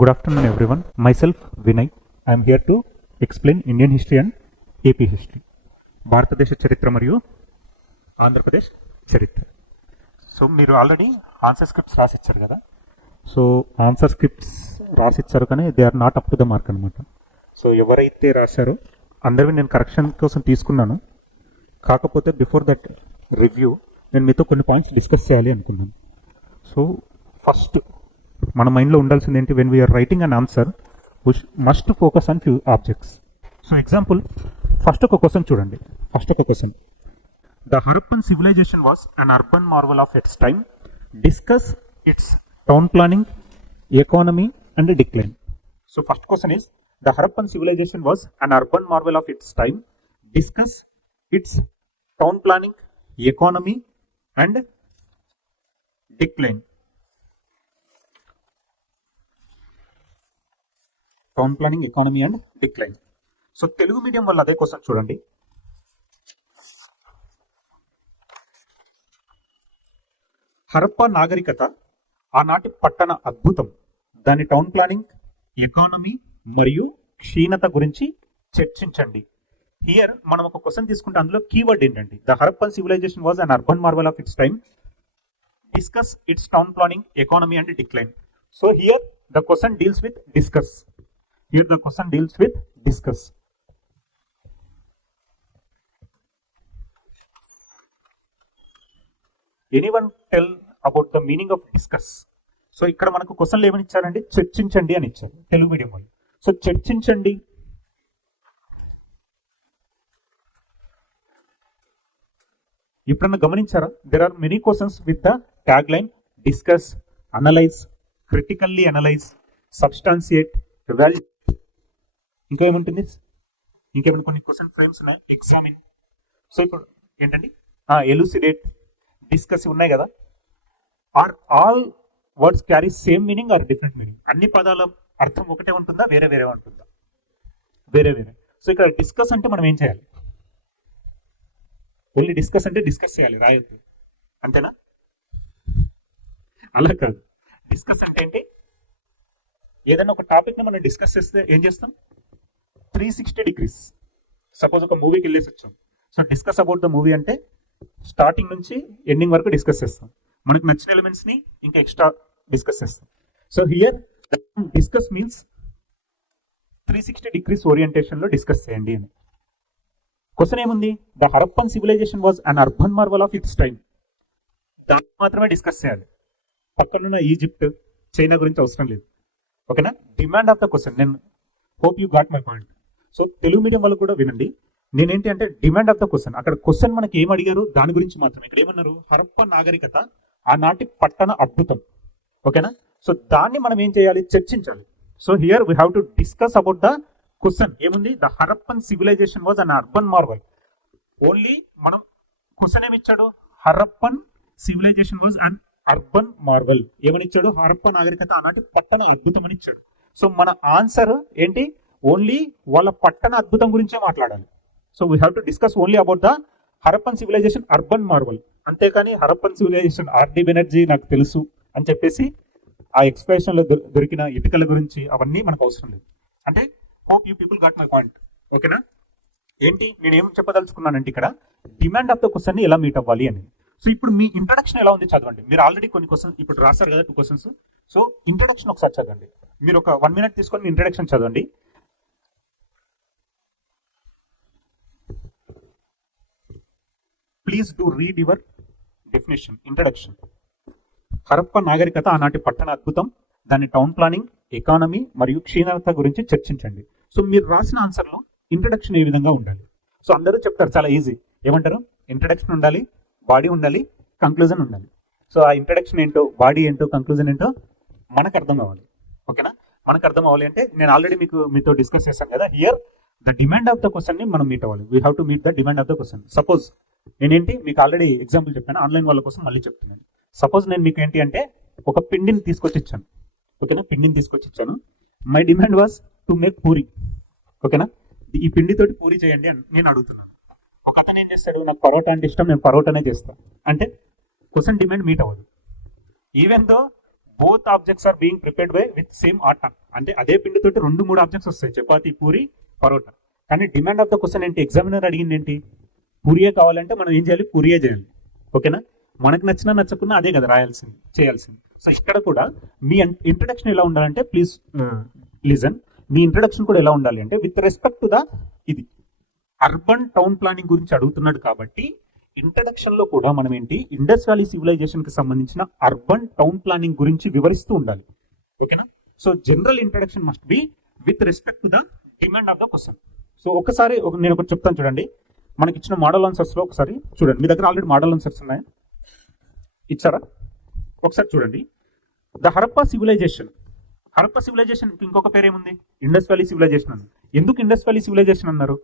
Good afternoon everyone. Myself Vinay. I am here to explain Indian history and AP history. భారతదేశ చరిత్ర మరియు ఆంధ్రప్రదేశ్ చరిత్ర. So మీరు already answer scripts రాసిచ్చారు కదా. So answer scripts రాసిచ్చారు కానీ they are not up to the mark అనమాట. So ఎవరైతే రాశారో అందరివి నేను కరెక్షన్ కోసం తీసుకున్నాను. కాకపోతే బిఫోర్ దట్ రివ్యూ నేను మీతో కొన్ని పాయింట్స్ డిస్కస్ చేయాలి అనుకున్నాను. సో ఫస్ట్ మన మైండ్లో ఉండాల్సింది ఏంటి, when we're writing an answer we must focus on few objects. So example first ఒక క్వశ్చన్ చూడండి. ఫస్ట్ ఒక question, the Harappan civilisation was an urban marvel of its time, discuss its town planning, economy and decline. So first question is, the Harappan civilisation was an urban marvel of its time, discuss its town planning, economy and decline. Town planning, economy and decline. So Telugu medium వల్ల అదే question చూడండి. హరప్పా నాగరికత ఆనాటి పట్టణ అద్భుతం, దాని town planning, economy మరియు క్షీణత గురించి చర్చించండి. హియర్ మనం ఒక క్వశ్చన్ తీసుకుంటే అందులో కీవర్డ్ ఏంటండి, the Harappan civilisation was an urban marvel of its time, discuss its town planning, economy and decline. So here the question deals with discuss. Here the question deals with discuss. Anyone tell about the meaning of discuss? So ఇక్కడ మనకు క్వశ్చన్లు ఏమని ఇచ్చారండి, చర్చించండి అని ఇచ్చారు Telugu medium వాళ్ళు. So చర్చించండి ఎప్పుడన్నా గమనించారా? There are many questions with the tag line discuss, analyse, critically analyse, substantiate, evaluate. ఇంకా ఏముంటుంది, ఇంకేమైనా కొన్ని క్వశ్చన్ ఫ్రేమ్స్ ఉన్నాయి, ఎగ్జామిన్. సో ఇప్పుడు ఏంటండి, ఎలుసిడేట్, డిస్కస్ ఉన్నాయి కదా. Are all words carry same meaning or different meaning? అన్ని పదాల అర్థం ఒకటే ఉంటుందా, వేరే వేరే ఉంటుందా? వేరే వేరే. సో ఇక్కడ డిస్కస్ అంటే మనం ఏం చేయాలి, ఓన్లీ డిస్కస్ అంటే డిస్కస్ చేయాలి, రాయొద్దు, అంతేనా? అలా కాదు. డిస్కస్ అంటే ఏంటి, ఏదైనా ఒక టాపిక్ ని మనం డిస్కస్ చేస్తే ఏం చేస్తాం, 360 degrees. సపోజ్ ఒక మూవీకి వెళ్ళేసి వచ్చాం. So discuss about the movie అంటే స్టార్టింగ్ నుంచి ఎండింగ్ వరకు డిస్కస్ చేస్తాం, మనకు నచ్చిన ఎలిమెంట్స్ ని ఇంకా ఎక్స్ట్రా డిస్కస్ చేస్తాం. So here discuss means 360 degrees orientation లో డిస్కస్ చేయండి అని. క్వశ్చన్ ఏముంది, the Harappan civilisation was an urban marvel of its time, దాన్ని మాత్రమే డిస్కస్ చేయాలి. పక్కనున్న ఈజిప్ట్, చైనా గురించి అవసరం లేదు. ఓకేనా? Demand of the question. నేను hope you got my point. So Telugu medium వాళ్ళు కూడా వినండి. నేనేంటి అంటే డిమాండ్ ఆఫ్ ద క్వశ్చన్, అక్కడ క్వశ్చన్ మనకి ఏం అడిగారు దాని గురించి మాత్రమే. ఇక్కడ ఏమన్నారు, హరప్ప నాగరికత ఆనాటి పట్టణ అద్భుతం. ఓకేనా? సో దాన్ని మనం ఏం చేయాలి, చర్చించాలి. So here we have to discuss about the question. ఏముంది, the Harappan civilisation was an urban marvel. Only మనం క్వశ్చన్ ఏమి ఇచ్చాడు, Harappan civilisation was an urban marvel. ఏమని ఇచ్చాడు, హరప్ప నాగరికత ఆనాటి పట్టణ అద్భుతం అని ఇచ్చాడు. సో మన ఆన్సర్ ఏంటి, ఓన్లీ వాళ్ళ పట్టణ అద్భుతం గురించే మాట్లాడాలి. So we have to discuss only about the Harappan civilisation urban marvel. అంతేకాని హరప్పన్ సివిలైజేషన్ ఆర్డి బెనర్జీ నాకు తెలుసు అని చెప్పేసి ఆ ఎక్స్ప్రెషన్ లో దొరికిన ఇటుకల గురించి అవన్నీ మనకు అవసరం లేదు. అంటే hope you people got my point. ఓకేనా? ఏంటి నేను ఏం చెప్పదలుచుకున్నానంటే, ఇక్కడ డిమాండ్ ఆఫ్ ద క్వశ్చన్ ని ఎలా మీట్ అవ్వాలి అని. సో ఇప్పుడు మీ ఇంట్రడక్షన్ ఎలా ఉంది చదవండి. మీరు ఆల్రెడీ కొన్ని క్వశ్చన్ ఇప్పుడు రాశారు కదా, 2 క్వశ్చన్స్. సో ఇంట్రడక్షన్ ఒకసారి చదవండి. మీరు ఒక 1 minute తీసుకొని మీ ఇంట్రడక్షన్ చదవండి. Please do read your definition. Introduction, Harappa నాగరికత ఆనాటి పట్టణ అద్భుతం, దాని టౌన్ ప్లానింగ్, ఎకానమీ మరియు క్షీణత గురించి చర్చించండి. సో మీరు రాసిన ఆన్సర్లో ఇంట్రడక్షన్ ఏ విధంగా ఉండాలి? సో అందరూ చెప్తారు చాలా ఈజీ. ఏమంటారు, ఇంట్రడక్షన్ ఉండాలి, బాడీ ఉండాలి, కంక్లూజన్ ఉండాలి. సో ఆ ఇంట్రడక్షన్ ఏంటో, బాడీ ఏంటో, కంక్లూజన్ ఏంటో మనకు అర్థం కావాలి. ఓకేనా? మనకు అర్థం అవ్వాలి అంటే నేను ఆల్రెడీ మీతో డిస్కస్ చేశాను కదా. Here the demand of the question ని మనం మీట్ అవ్వాలి. We have to meet the demand of the question. Suppose నేనేంటి మీకు ఆల్రెడీ ఎగ్జాంపుల్ చెప్పాను, ఆన్లైన్ వాళ్ళ కోసం మళ్ళీ చెప్తున్నాను. సపోజ్ నేను మీకు ఏంటి అంటే ఒక పిండిని తీసుకొచ్చి ఇచ్చాను. ఓకేనా? పిండిని తీసుకొచ్చి ఇచ్చాను. My demand was to make puri. ఓకేనా? ఈ పిండితోటి పూరి చేయండి అని నేను అడుగుతున్నాను. ఒక అతను ఏం చేస్తాడు, నాకు పరోటా అంటే ఇష్టం, నేను పరోటానే చేస్తాను అంటే క్వశ్చన్ డిమాండ్ మీట్ అవ్వదు. Even though both objects are being prepared by with same atta. అంటే అదే పిండితోటి 2-3 ఆబ్జెక్ట్స్ వస్తాయి, చపాతీ, పూరి, పరోటా. కానీ డిమాండ్ ఆఫ్ ద క్వశ్చన్ ఏంటి, ఎగ్జామినర్ అడిగింది ఏంటి, పూరియే కావాలంటే మనం ఏం చేయాలి, పూరియే చేయాలి. ఓకేనా, మనకు నచ్చినా నచ్చకున్నా అదే కదా రాయాల్సింది, చేయాల్సింది. సో ఇక్కడ కూడా మీ ఇంట్రడక్షన్ ఎలా ఉండాలంటే, ప్లీజ్ లిజన్, మీ ఇంట్రడక్షన్ కూడా ఎలా ఉండాలి అంటే విత్ రెస్పెక్ట్ టు ద ఇది అర్బన్ టౌన్ ప్లానింగ్ గురించి అడుగుతున్నాడు కాబట్టి ఇంట్రడక్షన్ లో కూడా మనం ఏంటి, ఇండస్ వ్యాలీ సివిలైజేషన్ కి సంబంధించిన అర్బన్ టౌన్ ప్లానింగ్ గురించి వివరిస్తూ ఉండాలి. ఓకేనా, so general introduction must be with respect to the demand of the question. So ఒకసారి నేను ఒకటి చెప్తాను చూడండి, మనకి ఇచ్చిన మోడల్ ఆన్సర్స్ లో ఒకసారి చూడండి. మీ దగ్గర ఆల్రెడీ మోడల్ ఆన్సర్స్ ఉన్నాయా, ఇచ్చారా? ఒకసారి చూడండి. The Harappa civilisation, Harappa civilisation ఇంకొక పేరేముంది, ఇండస్ వ్యాలీ సివిలైజేషన్ అన్నారు. ఎందుకు ఇండస్ వ్యాలీ సివిలైజేషన్ అన్నారు,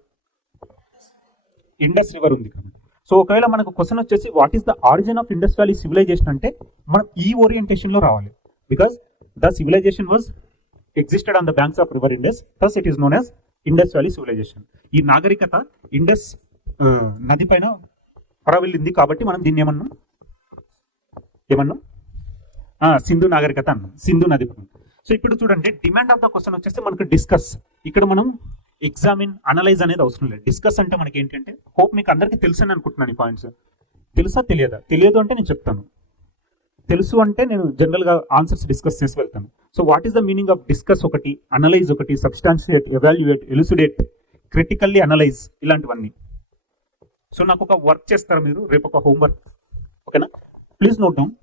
ఇండస్ రివర్ ఉంది కదా. సో ఒకవేళ మనకు క్వశ్చన్ వచ్చేసి what is the origin of Indus valley civilisation అంటే మనం ఈ ఓరియంటేషన్ లో రావాలి. Because the civilisation was existed on the banks of river Indus, thus it is known as Indus valley civilisation. ఈ నాగరికత ఇండస్ నది పైన ప్రవలింది కాబట్టి మనం దీన్ని ఏమన్నాం, సింధు నాగరికత అన్నాం, సింధు నది పైన. సో ఇప్పుడు చూడండి, డిమాండ్ ఆఫ్ ద క్వశ్చన్ వచ్చేసి మనకు డిస్కస్, ఇక్కడ మనం ఎగ్జామిన్, అనలైజ్ అనేది అవసరం లేదు. డిస్కస్ అంటే మనకి ఏంటంటే, హోప్ మీకు అందరికీ తెలుసని అనుకుంటున్నాను. ఈ పాయింట్స్ తెలుసా తెలియదా, తెలియదు అంటే నేను చెప్తాను, తెలుసు అంటే నేను జనరల్ గా ఆన్సర్స్ డిస్కస్ చేసి వెళ్తాను. So what is the meaning of discuss ఒకటి, అనలైజ్ ఒకటి, సబ్స్టాన్షియేట్, ఎవాల్యుయేట్, ఎలుసిడేట్, క్రిటికల్లీ అనలైజ్, ఇలాంటివన్నీ. సో నాకు ఒక వర్క్ చేస్తారా మీరు, రేపు ఒక హోంవర్క్. ఓకేనా, ప్లీజ్ నోట్ డౌన్.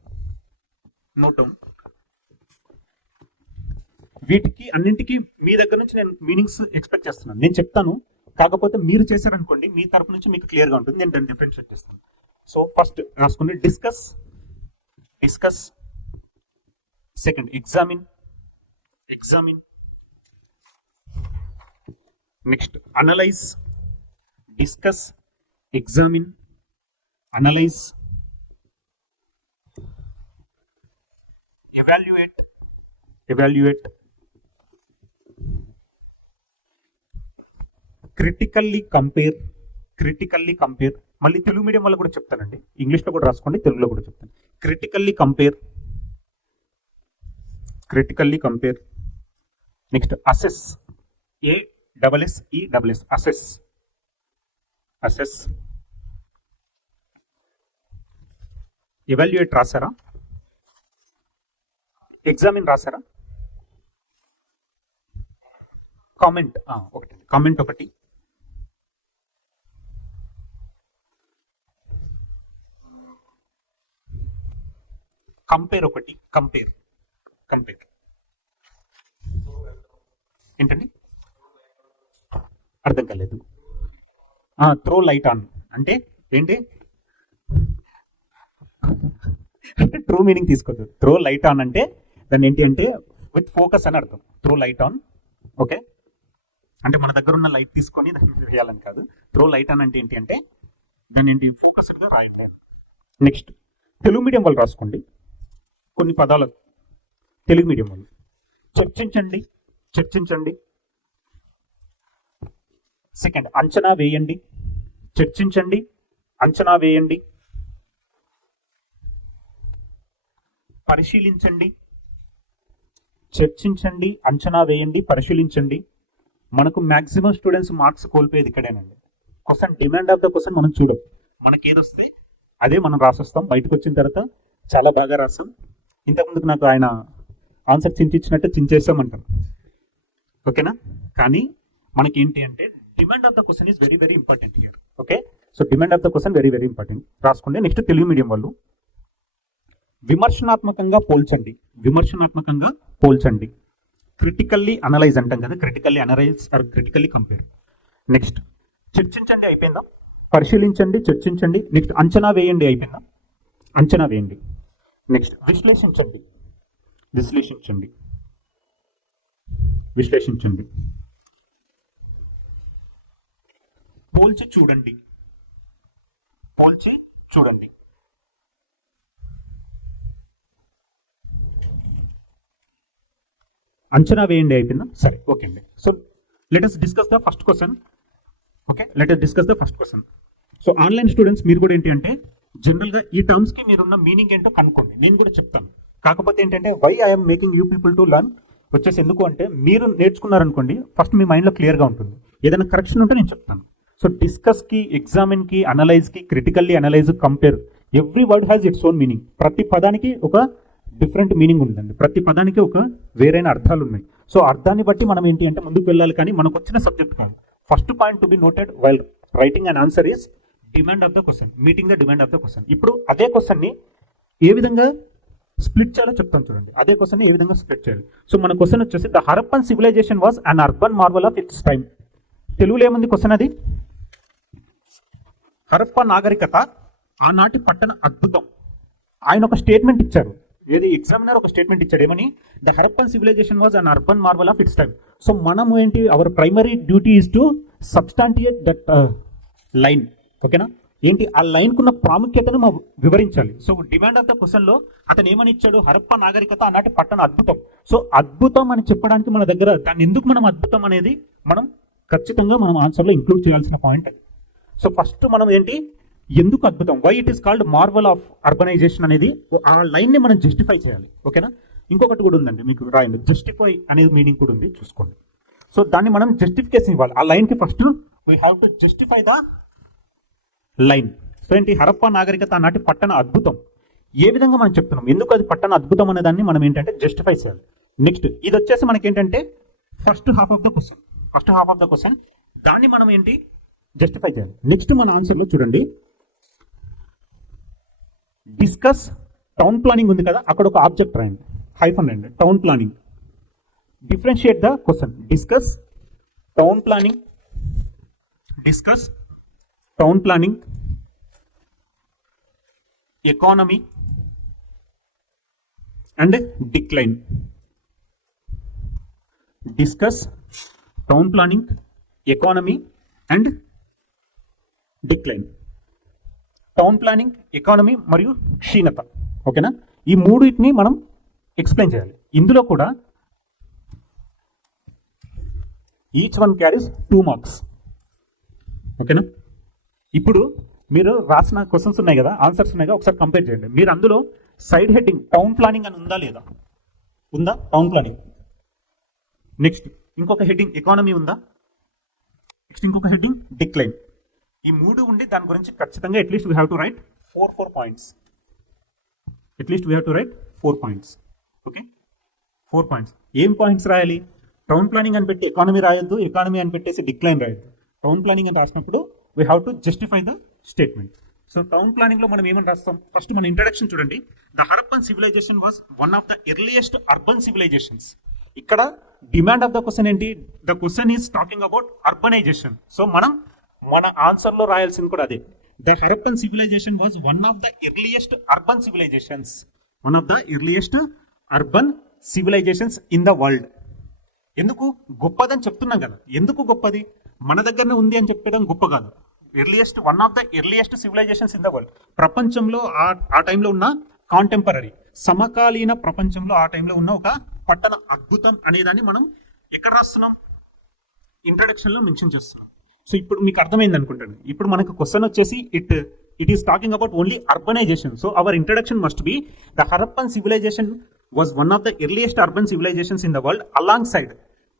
వీటికి అన్నింటికి మీ దగ్గర నుంచి నేను మీనింగ్స్ ఎక్స్పెక్ట్ చేస్తున్నాను. నేను చెప్తాను, కాకపోతే మీరు చేశారనుకోండి మీ తరపు నుంచి మీకు క్లియర్ గా ఉంటుంది, నేను దాన్ని డిఫరెన్షియేట్ చేస్తాను. సో ఫస్ట్ రాసుకోండి, discuss, second examine, next analyse, discuss, examine, analyse, evaluate, critically compare. మళ్ళీ తెలుగు మీడియం వల్ల కూడా చెప్తానండి, ఇంగ్లీష్లో కూడా రాసుకోండి, తెలుగులో కూడా చెప్తాను. Critically compare. Next assess, assess. Evaluate రాసారా, ఎగ్జామిన్ రాసారా, కామెంట్ ఒకటి, కంపేర్ ఒకటి, కంపేర్ ఏంటండి, అర్థం కాలేదు. త్రో లైట్ ఆన్ అంటే ఏంటి, అంటే ట్రూ మీనింగ్ తీసుకోవద్దు. త్రో లైట్ ఆన్ అంటే దాన్ని ఏంటి అంటే విత్ ఫోకస్ అని అర్థం. త్రో లైట్ ఆన్, ఓకే, అంటే మన దగ్గర ఉన్న లైట్ తీసుకొని దాన్ని వేయాలని కాదు. త్రో లైట్ ఆన్ అంటే ఏంటి అంటే దాన్ని ఏంటి, ఫోకస్డ్గా రాయండి. నెక్స్ట్ తెలుగు మీడియం వాళ్ళు రాసుకోండి కొన్ని పదాలు, తెలుగు మీడియం వాళ్ళు చర్చించండి. సెకండ్ అంచనా వేయండి, చర్చించండి, అంచనా వేయండి, పరిశీలించండి, చర్చించండి, అంచనా వేయండి, పరిశీలించండి. మనకు మాక్సిమం స్టూడెంట్స్ మార్క్స్ కోల్పోయేది ఇక్కడేనండి. Question, demand of the question మనం చూడం, మనకి ఏదొస్తే అదే మనం రాసొస్తాం. బయటకు వచ్చిన తర్వాత చాలా బాగా రాస్తాం. ఇంతకుముందుకు నాకు ఆయన ఆన్సర్ చించిచ్చినట్టు చించేసామంటాం, ఓకేనా. కానీ మనకి ఏంటి అంటే demand of the question is very very important here. Okay, so demand of the question very very important రాసుకోండి. నెక్స్ట్ తెలుగు మీడియం వాళ్ళు విమర్శనాత్మకంగా పోల్చండి. క్రిటికల్లీ అనలైజ్ అంటాం కదా, critically analyse or critically compare. Next చర్చించండి అయిపోయిందా, పరిశీలించండి, చర్చించండి. నెక్స్ట్ అంచనా వేయండి అయిపోయిందా, అంచనా వేయండి. నెక్స్ట్ విశ్లేషించండి. పోల్చి చూడండి. అంచనా వేయండి అయిపోయిందా, సరే, ఓకే అండి. So let us discuss the first question. So online students మీరు కూడా ఏంటి అంటే జనరల్గా ఈ టర్మ్స్ కి మీరున్న మీనింగ్ ఏంటో కనుక్కోండి, నేను కూడా చెప్తాను. కాకపోతే ఏంటంటే why I'm making you people to learn వచ్చేసి ఎందుకు అంటే మీరు నేర్చుకున్నారనుకోండి ఫస్ట్ మీ మైండ్లో క్లియర్గా ఉంటుంది. ఏదైనా కరెక్షన్ ఉంటే నేను చెప్తాను. సో డిస్కస్కి, ఎగ్జామిన్కి, అనలైజ్కి, critically analyse, compare, every word has its own meaning. ప్రతి పదానికి ఒక డిఫరెంట్ మీనింగ్ ఉందండి. ప్రతి పదానికి ఒక వేరైన అర్థాలు ఉన్నాయి. సో అర్థాన్ని బట్టి మనం ఏంటి అంటే ముందుకు వెళ్ళాలి. కానీ మనకు వచ్చిన subject first point to be noted while writing an answer is demand of the question, meeting the demand of the question. ఇప్పుడు అదే క్వశ్చన్ని ఏ విధంగా స్ప్లిట్ చేయాలో చెప్తాను చూడండి. అదే క్వశ్చన్ ఏ విధంగా స్ప్లిట్ చేయాలి. సో మన క్వశ్చన్ వచ్చేసి the Harappan civilisation was an urban marvel of its time. తెలుగులో ఏముంది క్వశ్చన్? అది హరప్ప నాగరికత ఆనాటి పట్టణ అద్భుతం. ఆయన ఒక స్టేట్మెంట్ ఇచ్చారు. ఏది ఎగ్జామినర్ ఒక స్టేట్మెంట్ ఇచ్చాడు. ఏమని? The Harappan civilisation was an urban marvel of its time. So మనము ఏంటి, our primary duty is to substantiate that line. ఓకేనా? ఏంటి ఆ లైన్ కున్న ప్రాముఖ్యతను మనం వివరించాలి. So demand of the question లో అతను ఏమని ఇచ్చాడు? హరప్ప నాగరికత ఆనాటి పట్టణ అద్భుతం. సో అద్భుతం అని చెప్పడానికి మన దగ్గర దాన్ని ఎందుకు మనం అద్భుతం అనేది మనం ఖచ్చితంగా మనం ఆన్సర్లో ఇంక్లూడ్ చేయాల్సిన పాయింట్ అది. సో ఫస్ట్ మనం ఏంటి, ఎందుకు అద్భుతం, why it is called marvel of urbanisation అనేది ఆ లైన్ని మనం జస్టిఫై చేయాలి. ఓకేనా? ఇంకొకటి కూడా ఉందండి, మీకు రాయండి. జస్టిఫై అనేది మీనింగ్ కూడా ఉంది, చూసుకోండి. సో దాన్ని మనం జస్టిఫికేషన్ ఇవ్వాలి ఆ లైన్కి. First we have to justify the line. So ఏంటి, హరప్ప నాగరికత ఆనాటి పట్టణ అద్భుతం. ఏ విధంగా మనం చెప్తున్నాం, ఎందుకు అది పట్టణ అద్భుతం అనే దాన్ని మనం ఏంటంటే జస్టిఫై చేయాలి. నెక్స్ట్ ఇది వచ్చేసి మనకి ఏంటంటే first half of the question, దాన్ని మనం ఏంటి జస్టిఫై చేయాలి. నెక్స్ట్ మన ఆన్సర్లో చూడండి, డిస్కస్ టౌన్ ప్లానింగ్ ఉంది కదా, అక్కడ ఒక ఆబ్జెక్ట్ రాయండి, హైఫన్ రాయండి, town planning. Differentiate the question. Discuss town planning, discuss town planning, economy and decline. Discuss town planning, economy and decline. Town planning, economy మరియు క్షీణత. ఓకేనా? ఈ మూడింటిని మనం ఎక్స్ప్లెయిన్ చేయాలి. ఇందులో కూడా ఈచ్ వన్ క్యారీస్ 2 మార్క్స్. ఓకేనా? ఇప్పుడు మీరు రాసిన క్వశ్చన్స్ ఉన్నాయి కదా, ఆన్సర్స్ ఉన్నాయి కదా, ఒకసారి కంపేర్ చేయండి. మీరు అందులో సైడ్ హెడ్డింగ్ టౌన్ ప్లానింగ్ అని ఉందా లేదా? ఉందా? Town planning. నెక్స్ట్ ఇంకొక హెడ్డింగ్ ఎకానమీ ఉందా? నెక్స్ట్ ఇంకొక హెడ్డింగ్ డిక్లైన్. ఈ మూడు ఉండి దాని గురించి ఖచ్చితంగా at least we have to right 4 points. At least we have to right 4 points. Okay, 4 points. ఏం పాయింట్స్ రాయాలి? టౌన్ ప్లానింగ్ అని పెట్టి ఎకానమీ రాయొద్దు, ఎకానమీ అని పెట్టేసి డిక్లైన్ రాయొద్దు. టౌన్ ప్లానింగ్ అని రాసినప్పుడు we have to justify the statement. So town planning లో మనం ఏమని రాస్తాం? ఫస్ట్ మన ఇంట్రడక్షన్ చూడండి. The Harappan civilisation was one of the earliest urban civilizations. ఇక్కడ డిమాండ్ ఆఫ్ ద క్వశ్చన్ ఏంటి? The question is talking about urbanization. So మనం మన ఆన్సర్ లో రాయాల్సింది కూడా అదే. The Harappan civilisation was one of the earliest urban civilizations. One of the earliest urban civilizations in the world. ఎందుకు గొప్పదని చెప్తున్నాం కదా. ఎందుకు గొప్పది? మన దగ్గరనే ఉంది అని చెప్పడం గొప్ప కాదు. Earliest, one of the earliest civilisations in the world. ప్రపంచంలో ఆ టైంలో ఉన్న కాంటెంపరీ, సమకాలీన ప్రపంచంలో ఆ టైంలో ఉన్న ఒక పట్టణ అద్భుతం అనేదాన్ని మనం ఎక్కడ రాస్తున్నాం? ఇంట్రడక్షన్ లో మెన్షన్ చేస్తున్నాం. సో ఇప్పుడు మీకు అర్థమైంది అనుకుంటాను. ఇప్పుడు మనకు క్వశ్చన్ వచ్చేసి it is talking about only urbanization. So our introduction must be the Harappan civilisation was one of the earliest urban civilizations in the world alongside.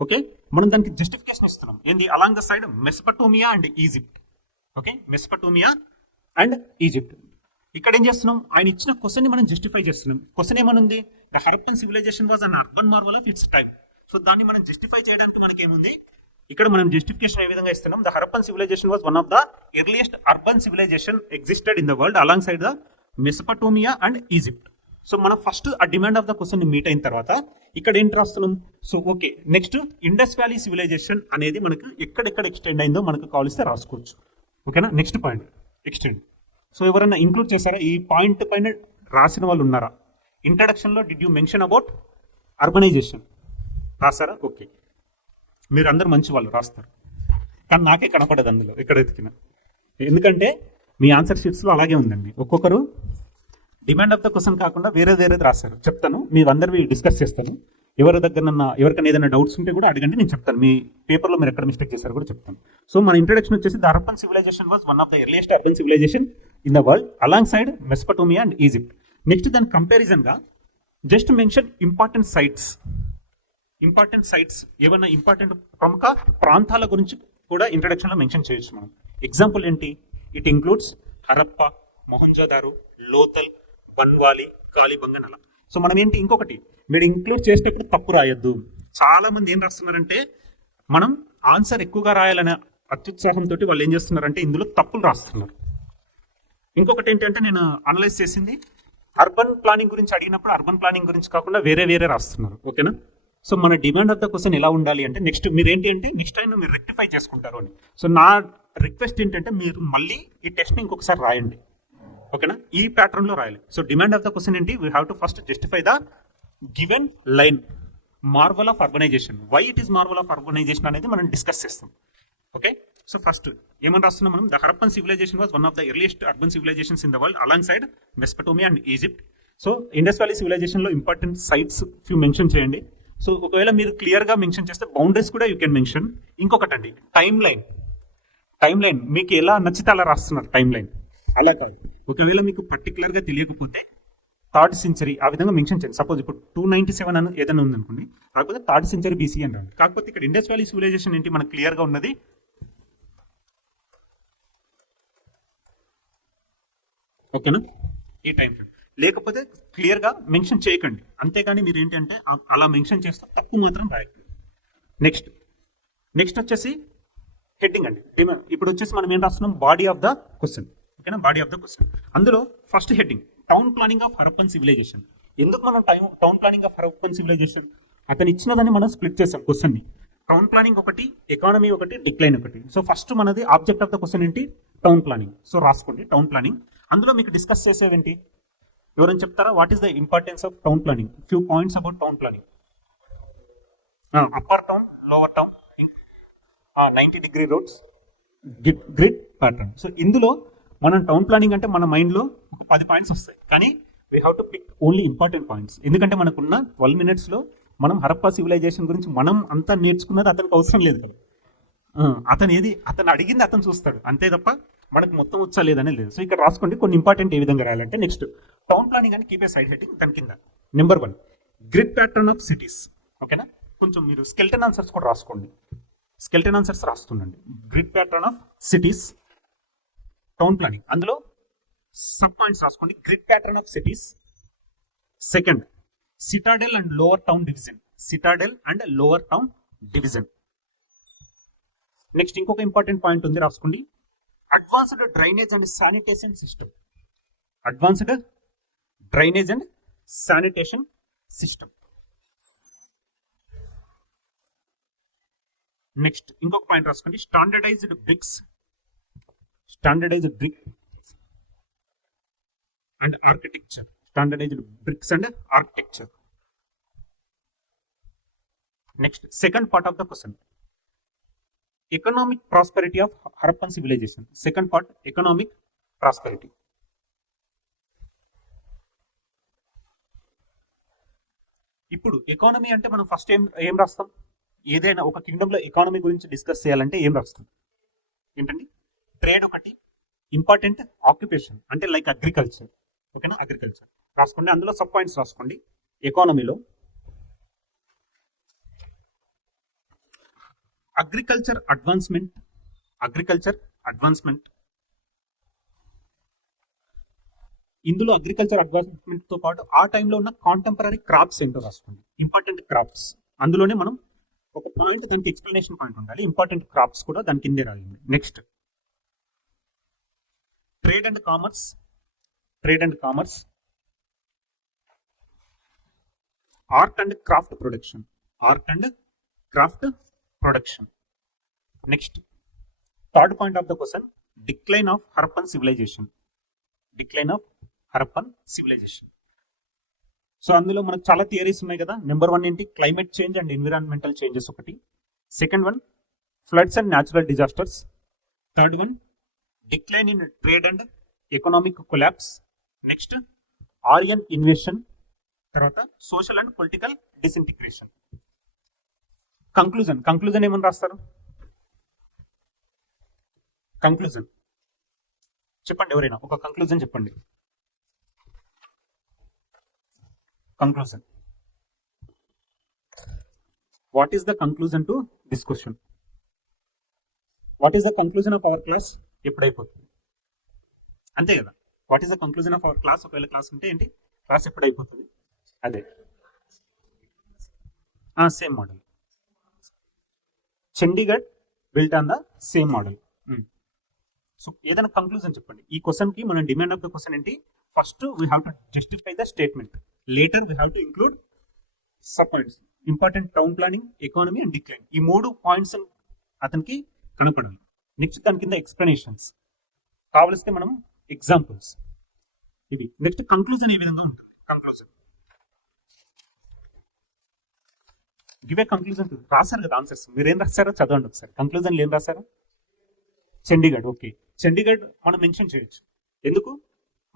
Okay, మనం దానికి జస్టిఫికేషన్ ఇస్తున్నాం. ఏంది? Along the side Mesopotamia and Egypt. Okay, Mesopotamia and Egypt. ఇక్కడ ఏం చేస్తున్నాం? ఆయన ఇచ్చిన question ని మనం జస్టిఫై చేస్తున్నాం. క్వశ్చన్ ఏమనుంది? The Harappan civilisation was an urban marvel of its time. So దాన్ని మనం జస్టిఫై చేయడానికి మనకి ఏముంది? ఇక్కడ మనం జస్టిఫికేషన్ ఏ విధంగా ఇస్తున్నాం? The Harappan civilisation was one of the earliest urban civilisation existed in the world alongside the Mesopotamia and Egypt. So మనం ఫస్ట్ ఆ డిమాండ్ ఆఫ్ ద క్వశ్చన్ ని మీట్ అయిన తర్వాత ఇక్కడ ఏంటి రాస్తున్నాం? So okay, next Indus valley civilisation అనేది మనకు ఎక్కడెక్కడ ఎక్స్టెండ్ అయిందో మనకు కావలిస్తే రాసుకోవచ్చు. ఓకేనా? Next point extend. సో ఎవరైనా ఇంక్లూడ్ చేశారా? ఈ పాయింట్ పైన రాసిన వాళ్ళు ఉన్నారా? ఇంట్రడక్షన్ లో did you mention about urbanisation రాస్తారా? ఓకే, మీరు అందరు మంచి వాళ్ళు రాస్తారు. కానీ నాకే కనపడదు అందులో ఎక్కడ ఎతికినా. ఎందుకంటే మీ ఆన్సర్ షీట్స్లో అలాగే ఉందండి. ఒక్కొక్కరు డిమాండ్ ఆఫ్ ద క్వశ్చన్ కాకుండా వేరేది రాస్తారు. చెప్తాను, మీరు అందరివి డిస్కస్ చేస్తాను. ఎవరికైనా ఏదైనా డౌట్స్ ఉంటే కూడా అడగండి, నేను చెప్తాను. మీ పేపర్లో మీరు ఎక్కడ మిస్టేక్ చేశారు కూడా చెప్తాను. సో మన ఇంట్రడక్షన్ వచ్చేసి the Harappan civilisation was one of the earliest urban civilization in the world alongside Mesopotamia and Egypt. Next దాని కంపారిజన్ గా just mention important sites. Important sites ఏమన్నా ఇంపార్టెంట్ ప్రముఖ ప్రాంతాల గురించి కూడా ఇంట్రడక్షన్ లో మెన్షన్ చేయొచ్చు మనం. ఎగ్జాంపుల్ ఏంటి? It includes Harappa, Mohenjo-daro, Lothal, Banawali, కాలిబంగ, Nala. So మనం ఏంటి, ఇంకొకటి మీరు ఇంక్లూడ్ చేసేటప్పుడు తప్పు రాయొద్దు. చాలా మంది ఏం రాస్తున్నారంటే మనం ఆన్సర్ ఎక్కువగా రాయాలనే అత్యుత్సాహంతో వాళ్ళు ఏం చేస్తున్నారంటే ఇందులో తప్పులు రాస్తున్నారు. ఇంకొకటి ఏంటంటే నేను అనలైజ్ చేసింది అర్బన్ ప్లానింగ్ గురించి అడిగినప్పుడు అర్బన్ ప్లానింగ్ గురించి కాకుండా వేరే వేరే రాస్తున్నారు. ఓకేనా? సో మన డిమాండ్ ఆఫ్ ద క్వశ్చన్ ఎలా ఉండాలి అంటే నెక్స్ట్ మీరు ఏంటి అంటే నెక్స్ట్ టైం మీరు రెక్టిఫై చేసుకుంటారు అని. సో నా రిక్వెస్ట్ ఏంటంటే మీరు మళ్ళీ ఈ టెస్ట్ని ఇంకొకసారి రాయండి. ఓకేనా? ఈ ప్యాటర్న్ లో రాయాలి. So demand of the question ఏంటి? We have to first justify the given line marvel of urbanisation. Why it is marvel of urbanisation అనేది మనం డిస్కస్ చేస్తాం. ఓకే, సో ఫస్ట్ ఏమని రాస్తున్నాం మనం? The Harappan civilisation was one of the earliest urban civilizations in the world alongside Mesopotamia and Egypt. So Indus valley civilisation లో important sites few mention చేయండి. So ఒకవేళ మీరు clear గా mention చేస్తే boundaries కూడా యూ కెన్ మెన్షన్. ఇంకొకటి అండి time line మీకు ఎలా నచ్చితే అలా రాస్తున్నారు. టైం లైన్ అలా కాదు. ఒకవేళ మీకు పర్టికులర్ గా తెలియకపోతే థర్డ్ సెంచరీ ఆ విధంగా మెన్షన్ చేయండి. సపోజ్ ఇప్పుడు 297 అని ఏదైనా ఉందనుకోండి, కాకపోతే థర్డ్ సెంచరీ బీసీ అని రండి. కాకపోతే ఇక్కడ ఇండస్ వ్యాలీ సివిలైజేషన్ ఏంటి మనకు క్లియర్ గా ఉన్నది ఓకేనా ఈ టైం ఫ్రేమ్. లేకపోతే క్లియర్ గా మెన్షన్ చేయకండి. అంతేగాని మీరు ఏంటంటే అలా మెన్షన్ చేస్తే తప్పు మాత్రం రాయకండి. నెక్స్ట్ వచ్చేసి హెడ్డింగ్ అండి. ఇప్పుడు వచ్చేసి మనం ఏం రాస్తున్నాం? Body of the question. ఓకేనా? Body of the question. అందులో first heading town planning of Harappan civilisation. ఎందుకు మనం town planning of Harappan civilisation అతను ఇచ్చినదని మనం స్ప్లిట్ చేసాం క్వశ్చన్ ని. టౌన్ ప్లానింగ్ ఒకటి, ఎకానమీ ఒకటి, డిక్లైన్ ఒకటి. సో ఫస్ట్ మనది ఆబ్జెక్ట్ ఆఫ్ ద క్వశ్చన్ ఏంటి? Town planning. సో రాసుకోండి టౌన్ ప్లానింగ్. అందులో మీకు డిస్కస్ చేసేవేంటి? ఎవరైనా చెప్తారా? What is the importance of town planning? Few points about town planning. Upper town, lower town, 90-degree roads, grid pattern. So ఇందులో మనం town planning అంటే మన మైండ్ లో ఒక 10 పాయింట్స్ వస్తాయి, కానీ we have to pick only important points. ఎందుకంటే మనకున్న 12 minutes లో మనం హరప్పా సివిలైజేషన్ గురించి మనం అంతా నేర్చుకున్నది అతనికి అవసరం లేదు కదా. అతను అడిగింది అతను చూస్తాడు అంతే తప్ప మనకు మొత్తం వచ్చా లేదనే లేదు. సో ఇక్కడ రాసుకోండి కొన్ని ఇంపార్టెంట్ ఏ విధంగా రాయాలంటే. నెక్స్ట్ టౌన్ ప్లానింగ్ అని కీప్ ఏ సైడ్ హెడ్డింగ్. దాని కింద number 1 grid pattern of cities. ఓకేనా? కొంచెం మీరు స్కెల్టన్ ఆన్సర్స్ కూడా రాసుకోండి. స్కెల్టన్ ఆన్సర్స్ రాస్తుండండి. Grid pattern of cities, town planning. అందులో సబ్ పాయింట్స్ రాసుకోండి. Grid pattern of cities. Second citadel and lower town division. Citadel and lower town division. Next ఇంకొక important point ఉంది, రాసుకోండి. Advanced drainage and sanitation system. Advanced drainage and sanitation system. Next ఇంకొక point రాసుకోండి. Standardized bricks and architecture. Standardized bricks and architecture. Next second part of the question economic prosperity of Harappan civilization. Second part economic prosperity. ఇప్పుడు economy అంటే మనం first ఏం రాస్తాం? ఏదైనా ఒక Kingdom లో ఎకానమీ గురించి డిస్కస్ చేయాలంటే ఏం రాస్తాం? ఏంటండి? ట్రేడ్ ఒకటి, ఇంపార్టెంట్ ఆక్యుపేషన్ అంటే లైక్ అగ్రికల్చర్. ఓకేనా? అగ్రికల్చర్ రాసుకోండి. అందులో సబ్ పాయింట్స్ రాసుకోండి. ఎకానమీలో అగ్రికల్చర్ అడ్వాన్స్మెంట్. ఇందులో అగ్రికల్చర్ అడ్వాన్స్మెంట్ తో పాటు ఆ టైంలో ఉన్న కాంటెంపరీ క్రాప్స్ ఏంటో రాసుకోండి. ఇంపార్టెంట్ క్రాప్స్ అందులోనే మనం ఒక పాయింట్ దానికి ఎక్స్ప్లెనేషన్ పాయింట్ ఉండాలి. ఇంపార్టెంట్ క్రాప్స్ కూడా దాని కిందే రాయండి. Next trade and commerce. Art and craft production. Next third point of the question decline of Harappan civilisation. So అందులో మనకు చాలా థియరీస్ ఉన్నాయి కదా. నెంబర్ 1 ఏంటి? Climate change and environmental changes ఒకటి. Second 1 floods and natural disasters. Third 1 decline in trade and economic collapse. Next Aryan invasion. తర్వాత social and political disintegration. Conclusion ఏమని రాస్తారు? కంక్లూజన్ చెప్పండి. ఎవరైనా ఒక కంక్లూజన్ చెప్పండి. Conclusion what is the conclusion to this question? What is the conclusion of our class? ఎప్పుడు అయిపోతుంది? అంతే కదా. What is the conclusion of our class? ఒకవేళ క్లాస్ ఉంటే ఏంటి, క్లాస్ ఎప్పుడు అయిపోతుంది? అదే same model. Chandigarh built on the same model. So ఏదైనా కంక్లూజన్ చెప్పండి. ఈ క్వశ్చన్ కి మనం డిమాండ్ ఆఫ్ ద క్వశ్చన్ ఏంటి? First we have to justify the statement, later we have to include sub points, important town planning, economy and decline. ఈ 3 points అతనికి కనపడాలి. Next దాని కింద ఎక్స్ప్లెనేషన్స్ కావలిస్తే మనం ఎగ్జాంపుల్స్ ఇవి. నెక్స్ట్ కంక్లూజన్ ఏ విధంగా ఉంటుంది? Conclusion give a conclusion. రాశారు కదా ఆన్సర్స్, మీరు ఏం రాశారో చదవండి ఒకసారి. కంక్లూజన్ ఏం రాశారు? చండీగఢ్. ఓకే, చండీగఢ్ మనం మెన్షన్ చేయొచ్చు. ఎందుకు?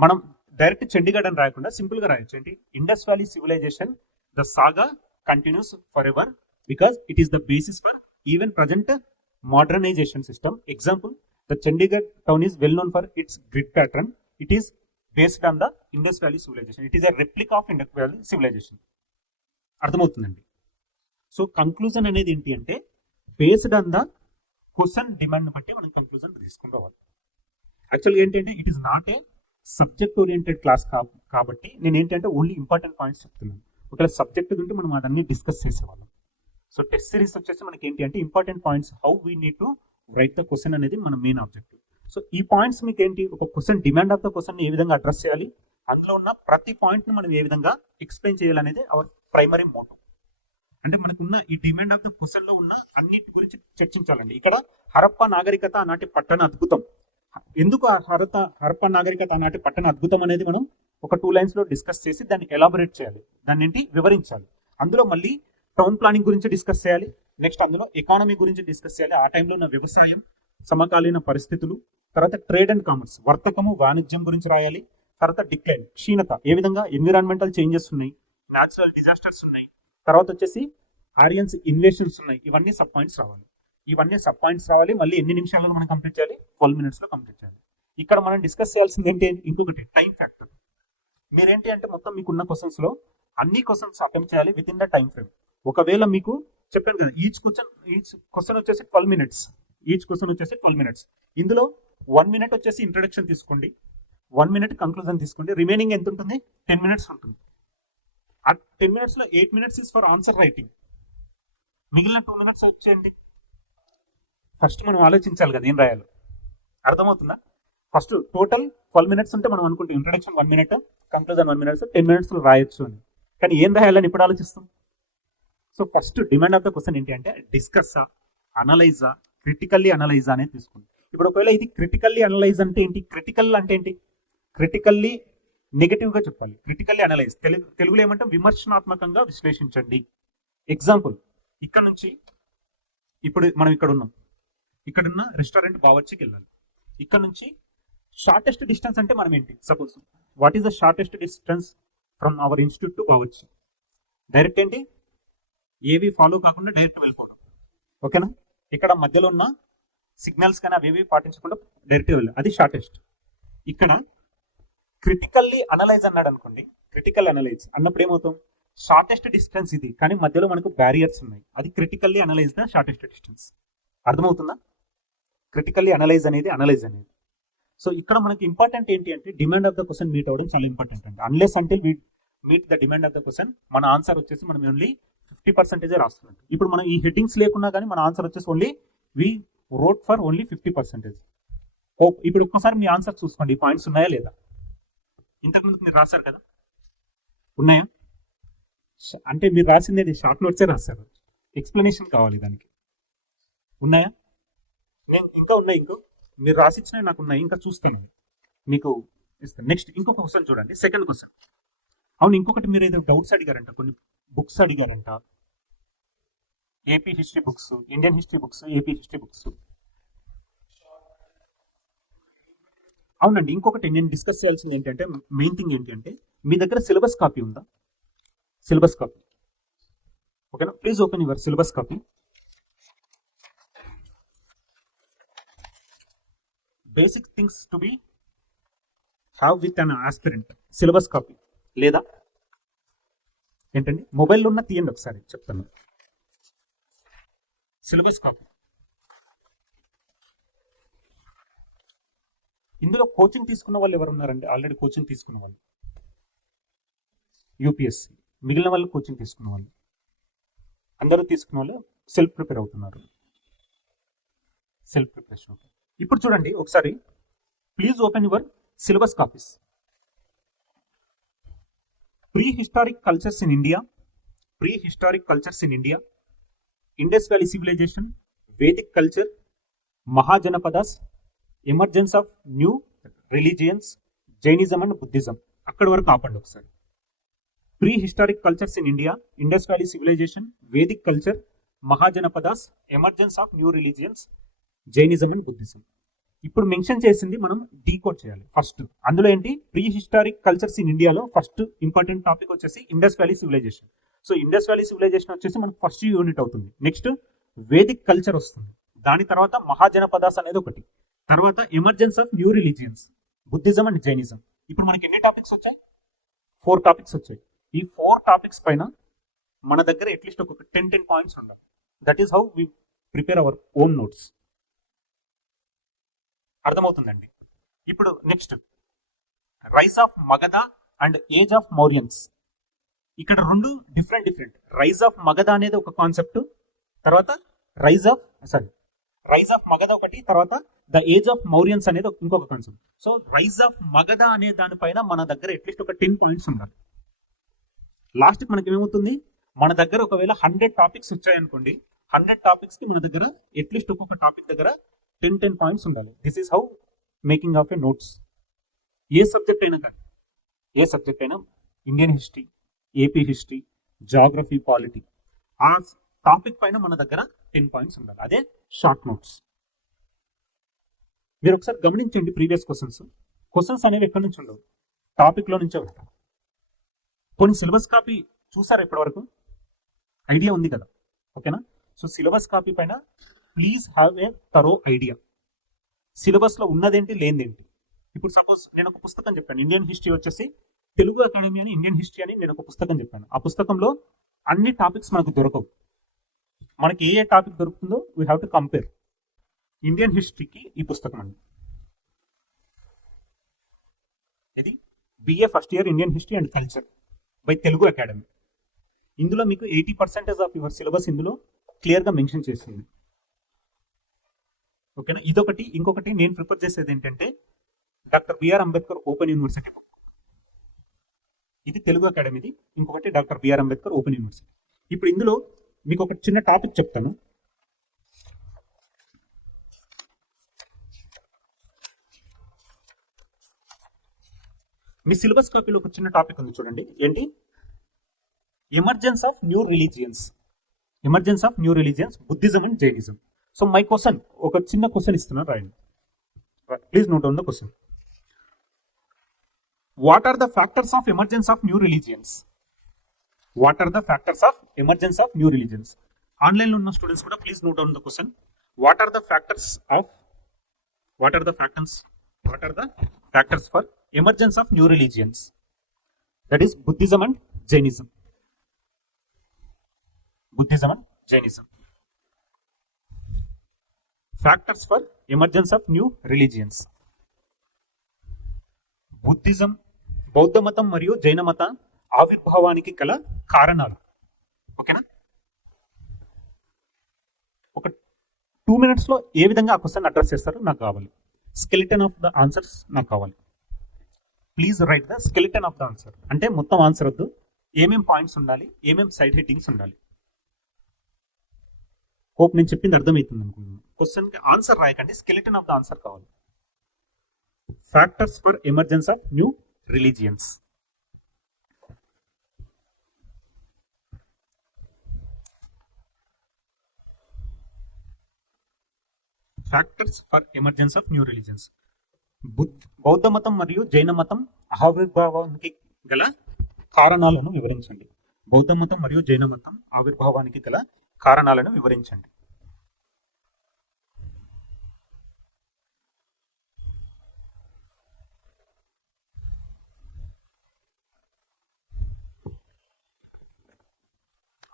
మనం డైరెక్ట్ చండీగఢ్ అని రాయకుండా సింపుల్ గా రాయొచ్చు. ఏంటి? Indus valley civilization the saga continues forever because it is the basis for even present modernization system. Example, the Chandigarh town is well known for its grid pattern. It is based on the Indus Valley civilization. It is a replica of Indus Valley civilization. అర్థమవుతుందండి. So conclusion అనేది ఏంటి అంటే based on the question demand బట్టి మనం conclusion తీసుకుని రావాలి. యాక్చువల్గా ఏంటంటే it is not A subject oriented class కాబట్టి నేను ఏంటంటే ఓన్లీ ఇంపార్టెంట్ పాయింట్స్ చెప్తున్నాను. ఒకవేళ సబ్జెక్ట్ ఉంటే మనం అదన్నీ డిస్కస్ చేసేవాళ్ళం. సో టెస్ట్ సిరీస్ వచ్చేసి మనకి ఏంటి అంటే important points, how we need to write the question అనేది మన మెయిన్ ఆబ్జెక్టివ్. సో ఈ పాయింట్స్ మీకు ఏంటి, ఒక question demand of the question ఏ విధంగా అడ్రస్ చేయాలి, అందులో ఉన్న ప్రతి పాయింట్ ని మనం ఏ విధంగా ఎక్స్ప్లెయిన్ చేయాలనేది అవర్ ప్రైమరీ మోటో. అంటే మనకున్న ఈ డిమాండ్ ఆఫ్ ద క్వశ్చన్ లో ఉన్న అన్నిటి గురించి చర్చించాలండి. ఇక్కడ హరప్ప నాగరికత ఆనాటి పట్టణ అద్భుతం. ఎందుకు హరప్ప నాగరికత ఆనాటి పట్టణ అద్భుతం అనేది మనం ఒక 2 lines లో డిస్కస్ చేసి దాన్ని ఎలాబొరేట్ చేయాలి, దాన్ని ఏంటి వివరించాలి. అందులో మళ్ళీ టౌన్ ప్లానింగ్ గురించి డిస్కస్ చేయాలి. నెక్స్ట్ అందులో ఎకానమీ గురించి డిస్కస్ చేయాలి. ఆ టైంలో ఉన్న వ్యవసాయం, సమకాలీన పరిస్థితులు, తర్వాత ట్రేడ్ అండ్ కామర్స్, వర్తకము వాణిజ్యం గురించి రాయాలి. తర్వాత డిక్లైన్, క్షీణత, ఏ విధంగా ఎన్విరాన్మెంటల్ చేంజెస్ ఉన్నాయి, న్యాచురల్ డిజాస్టర్స్ ఉన్నాయి, తర్వాత వచ్చేసి ఆరియన్స్ ఇన్వేషన్స్ ఉన్నాయి. ఇవన్నీ సబ్ పాయింట్స్ రావాలి. మళ్ళీ ఎన్ని నిమిషాల్లో మనం కంప్లీట్ చేయాలి? 12 minutes లో కంప్లీట్ చేయాలి. ఇక్కడ మనం డిస్కస్ చేయాల్సింది ఏంటి, ఇంకొకటి టైం ఫ్యాక్టర్. మీరేంటి అంటే మొత్తం మీకున్న క్వశ్చన్స్ లో అన్ని క్వశ్చన్స్ అటెంప్ట్ చేయాలి with in the time frame. ఒకవేళ మీకు చెప్పాను కదా ఈచ్ క్వశ్చన్ వచ్చేసి 12 minutes, ఇందులో 1 minute వచ్చేసి ఇంట్రొడక్షన్ తీసుకోండి, 1 minute కంక్లూజన్ తీసుకోండి. రిమైనింగ్ ఎంత ఉంటుంది? 10 minutes ఉంటుంది. ఆ 10 minutes లో 8 minutes is for answer writing. మిగిలిన 2 minutes హెల్ప్ చేయండి. ఫస్ట్ మనం ఆలోచించాలి కదా ఏం రాయాలో. అర్థమవుతుందా? ఫస్ట్ టోటల్ 12 minutes ఉంటే మనం అనుకుంటాం introduction 1 minute, conclusion 1 minute, 10 minutes లో రాయొచ్చు అని. కానీ ఏం రాయాలని ఇప్పుడు ఆలోచిస్తాం. So first demand of the question ఏంటి అంటే డిస్కస్సా, అనలైజా, క్రిటికల్లీ అనలైజా అనేది తీసుకోండి. ఇప్పుడు ఒకవేళ ఇది క్రిటికల్లీ అనలైజ్ అంటే ఏంటి, క్రిటికల్ అంటే ఏంటి, క్రిటికల్లీ నెగటివ్ గా చెప్పాలి. క్రిటికల్లీ అనలైజ్ తెలుగులో ఏమంటే విమర్శనాత్మకంగా విశ్లేషించండి. ఎగ్జాంపుల్, ఇక్కడ నుంచి ఇప్పుడు మనం ఇక్కడున్న రెస్టారెంట్ బావర్చికి వెళ్ళాలి. ఇక్కడ నుంచి షార్టెస్ట్ డిస్టెన్స్ అంటే మనం ఏంటి, suppose what is the shortest distance from our institute to Bawarchi? Direct ఏంటి, ఏవి ఫాలో కాకుండా డైరెక్ట్ వెళ్ళిపోవడం. ఓకేనా? ఇక్కడ మధ్యలో ఉన్న సిగ్నల్స్ కానీ అవేవి పాటించకుండా డైరెక్ట్ వెళ్ళాలి, అది షార్టెస్ట్. ఇక్కడ క్రిటికల్లీ అనలైజ్ అన్నాడు అనుకోండి, క్రిటికల్ అనలైజ్ అన్నప్పుడు ఏమవుతాం, షార్టెస్ట్ డిస్టెన్స్ ఇది కానీ మధ్యలో మనకు బ్యారియర్స్ ఉన్నాయి, అది critically analyse the shortest distance. అర్థమవుతుందా? క్రిటికల్లీ అనలైజ్ అనేది. సో ఇక్కడ మనకి ఇంపార్టెంట్ ఏంటి అంటే demand of the question meet అవ్వడం చాలా ఇంపార్టెంట్ అండి. అన్లెస్ అంటే meet the demand of the question మన ఆన్సర్ వచ్చేసి మనం ఓన్లీ 50% రాస్తున్నాం. ఇప్పుడు మనం ఈ హెడ్డింగ్స్ లేకున్నా కానీ మన ఆన్సర్ వచ్చేసి only we wrote for only 50%. ఇప్పుడు ఒక్కసారి మీ ఆన్సర్ చూసుకోండి, ఈ పాయింట్స్ ఉన్నాయా లేదా? ఇంతకుముందు మీరు రాశారు కదా, ఉన్నాయా? అంటే మీరు రాసింది షార్ట్ నోట్సే రాశారు, ఎక్స్ప్లెనేషన్ కావాలి దానికి. ఉన్నాయా? నేను ఇంకా ఉన్నాయి, మీరు రాసిచ్చినవి నాకు ఉన్నాయి, ఇంకా చూస్తాను మీకు ఇస్తాను. నెక్స్ట్ ఇంకొక క్వశ్చన్ చూడండి, సెకండ్ క్వశ్చన్. అవును, ఇంకొకటి మీరు ఏదో డౌట్స్ అడిగారంట, కొన్ని బుక్స్ అడిగారంట, AP history books, Indian history books, AP history books. అవునండి, ఇంకొకటి నేను డిస్కస్ చేయాల్సింది ఏంటంటే మెయిన్ థింగ్ ఏంటి అంటే మీ దగ్గర సిలబస్ కాపీ ఉందా? సిలబస్ కాపీ, ఓకేనా? Please open your syllabus copy. Basic things to be have with an aspirant. Syllabus copy లేదా ఏంటండి? మొబైల్లో ఉన్న తీయండి ఒకసారి, చెప్తాను. Syllabus copy. ఇందులో కోచింగ్ తీసుకున్న వాళ్ళు ఎవరు ఉన్నారండి? ఆల్రెడీ కోచింగ్ తీసుకున్న వాళ్ళు యూపీఎస్సి, మిగిలిన వాళ్ళు కోచింగ్ తీసుకున్న వాళ్ళు, అందరూ తీసుకున్న వాళ్ళు సెల్ఫ్ ప్రిపేర్ అవుతున్నారు. Self preparation. ఇప్పుడు చూడండి ఒకసారి, please open your syllabus copies. Prehistoric cultures in India, prehistoric cultures in India, Indus valley civilization, Vedic culture, mahajanapadas, emergence of new religions, Jainism and Buddhism. అక్కడి వరకు ఆపండి ఒకసారి. Prehistoric cultures in India, Indus valley civilization, Vedic culture, mahajanapadas, emergence of new religions, Jainism and Buddhism. ఇప్పుడు mention చేసింది మనం decode చేయాలి first. అందులో ఏంటి? ప్రీ హిస్టారిక్ కల్చర్స్ ఇన్ ఇండియాలో ఫస్ట్ ఇంపార్టెంట్ టాపిక్ వచ్చేసి Indus valley civilization. So Indus valley civilization వచ్చేసి మనకు ఫస్ట్ యూనిట్ అవుతుంది. నెక్స్ట్ వేదిక్ కల్చర్ వస్తుంది, దాని తర్వాత మహాజనపదాస్ అనేది ఒకటి, తర్వాత emergence of new religions, Buddhism and Jainism. ఇప్పుడు మనకి ఎన్ని టాపిక్స్ వచ్చాయి? 4 టాపిక్స్ వచ్చాయి. ఈ 4 టాపిక్స్ పైన మన దగ్గర అట్లీస్ట్ ఒక 10 పాయింట్స్ ఉండాలి. That is how we prepare our own notes. అర్థమవుతుందండి. ఇప్పుడు next, rise of Magadha and age of Mauryans. ఇక్కడ రెండు డిఫరెంట్. రైజ్ ఆఫ్ మగధ అనేది ఒక కాన్సెప్ట్, తర్వాత రైజ్ ఆఫ్ మగధ ఒకటి, తర్వాత ద ఏజ్ ఆఫ్ మౌర్యన్స్ అనేది ఇంకొక concept. So rise of Magadha అనే దానిపైన మన దగ్గర అట్లీస్ట్ ఒక 10 పాయింట్స్ ఉండాలి. లాస్ట్ మనకి ఏమవుతుంది? మన దగ్గర ఒకవేళ 100 టాపిక్స్ వచ్చాయనుకోండి, 100 టాపిక్స్ కి మన దగ్గర అట్లీస్ట్ ఒక్కొక్క టాపిక్ దగ్గర 10 పాయింట్స్ ఉండాలి. This is how making of a notes. A subject అయినా కానీ, ఏ సబ్జెక్ట్ అయినా, Indian history, AP history, geography, polity, ఆ టాపిక్ పైన మన దగ్గర 10 పాయింట్స్ ఉండాలి. అదే షార్ట్ నోట్స్. మీరు ఒకసారి గమనించండి ప్రీవియస్ క్వశ్చన్స్ అనేవి ఎక్కడి నుంచి ఉండవు, టాపిక్ లో నుంచే ఉంటాయి. కొన్ని సిలబస్ కాపీ చూసారా ఇప్పటి వరకు? ఐడియా ఉంది కదా, ఓకేనా? సో సిలబస్ కాపీ పైన please have a thorough idea. Syllabus లో ఉన్నదేంటి, లేనిదేంటి. ఇప్పుడు సపోజ్ నేను ఒక పుస్తకం చెప్పాను, ఇండియన్ హిస్టరీ వచ్చేసి తెలుగు అకాడమీ అని ఇండియన్ హిస్టరీ అని నేను ఒక పుస్తకం చెప్పాను. ఆ పుస్తకంలో అన్ని టాపిక్స్ మనకు దొరకవు. మనకి ఏ టాపిక్ దొరుకుతుందో we have to compare. Indian హిస్టరీకి ఈ పుస్తకం అండి, ఇది BA first year Indian history and culture by Telugu academy. ఇందులో మీకు 80% ఆఫ్ యువర్ సిలబస్ ఇందులో క్లియర్ గా మెన్షన్ చేస్తుంది, ఓకేనా? ఇదొకటి. ఇంకొకటి నేను ప్రిపేర్ చేసేది ఏంటంటే doctor BR Ambedkar open university book. ఇది తెలుగు అకాడమీది. ఇంకొకటి doctor BR Ambedkar open university. ఇప్పుడు ఇందులో మీకు ఒక చిన్న టాపిక్ చెప్తాను. మీ సిలబస్ కాపీలో ఒక చిన్న టాపిక్ ఉంది చూడండి. ఏంటి? Emergence of new religions, Buddhism and Jainism. So my question, ఒక చిన్న క్వశ్చన్ ఇస్తున్నాను, రాయండి. Please note down the question. What are the factors of emergence of new religions? Online లో ఉన్న స్టూడెంట్స్ కూడా please note down the question. What are the factors for emergence of new religions? That is Buddhism and Jainism. Factors for emergence of new religions. Buddhism, బౌద్ధ మతం మరియు జైన మత ఆవిర్భావానికి గల కారణాలు. ఓకేనా? ఒక 2 minutes లో ఏ విధంగా ఆ క్వశ్చన్ అడ్రస్ చేస్తారో నాకు కావాలి. స్కెలిటన్ ఆఫ్ ద ఆన్సర్స్ నాకు కావాలి. Please right the skeleton of the answer. అంటే మొత్తం ఆన్సర్ వద్దు, ఏమేం పాయింట్స్ ఉండాలి, ఏమేం సైడ్ హెడ్డింగ్స్ ఉండాలి. హోప్ నేను చెప్పింది అర్థమవుతుంది అనుకుంటున్నాను. క్వశ్చన్ కి ఆన్సర్ రాయకండి, స్కెలిటన్ ఆఫ్ ద ఆన్సర్ కావాలి. Factors for emergence of new religions. బౌద్ధ మతం మరియు జైన మతం ఆవిర్భావానికి గల కారణాలను వివరించండి.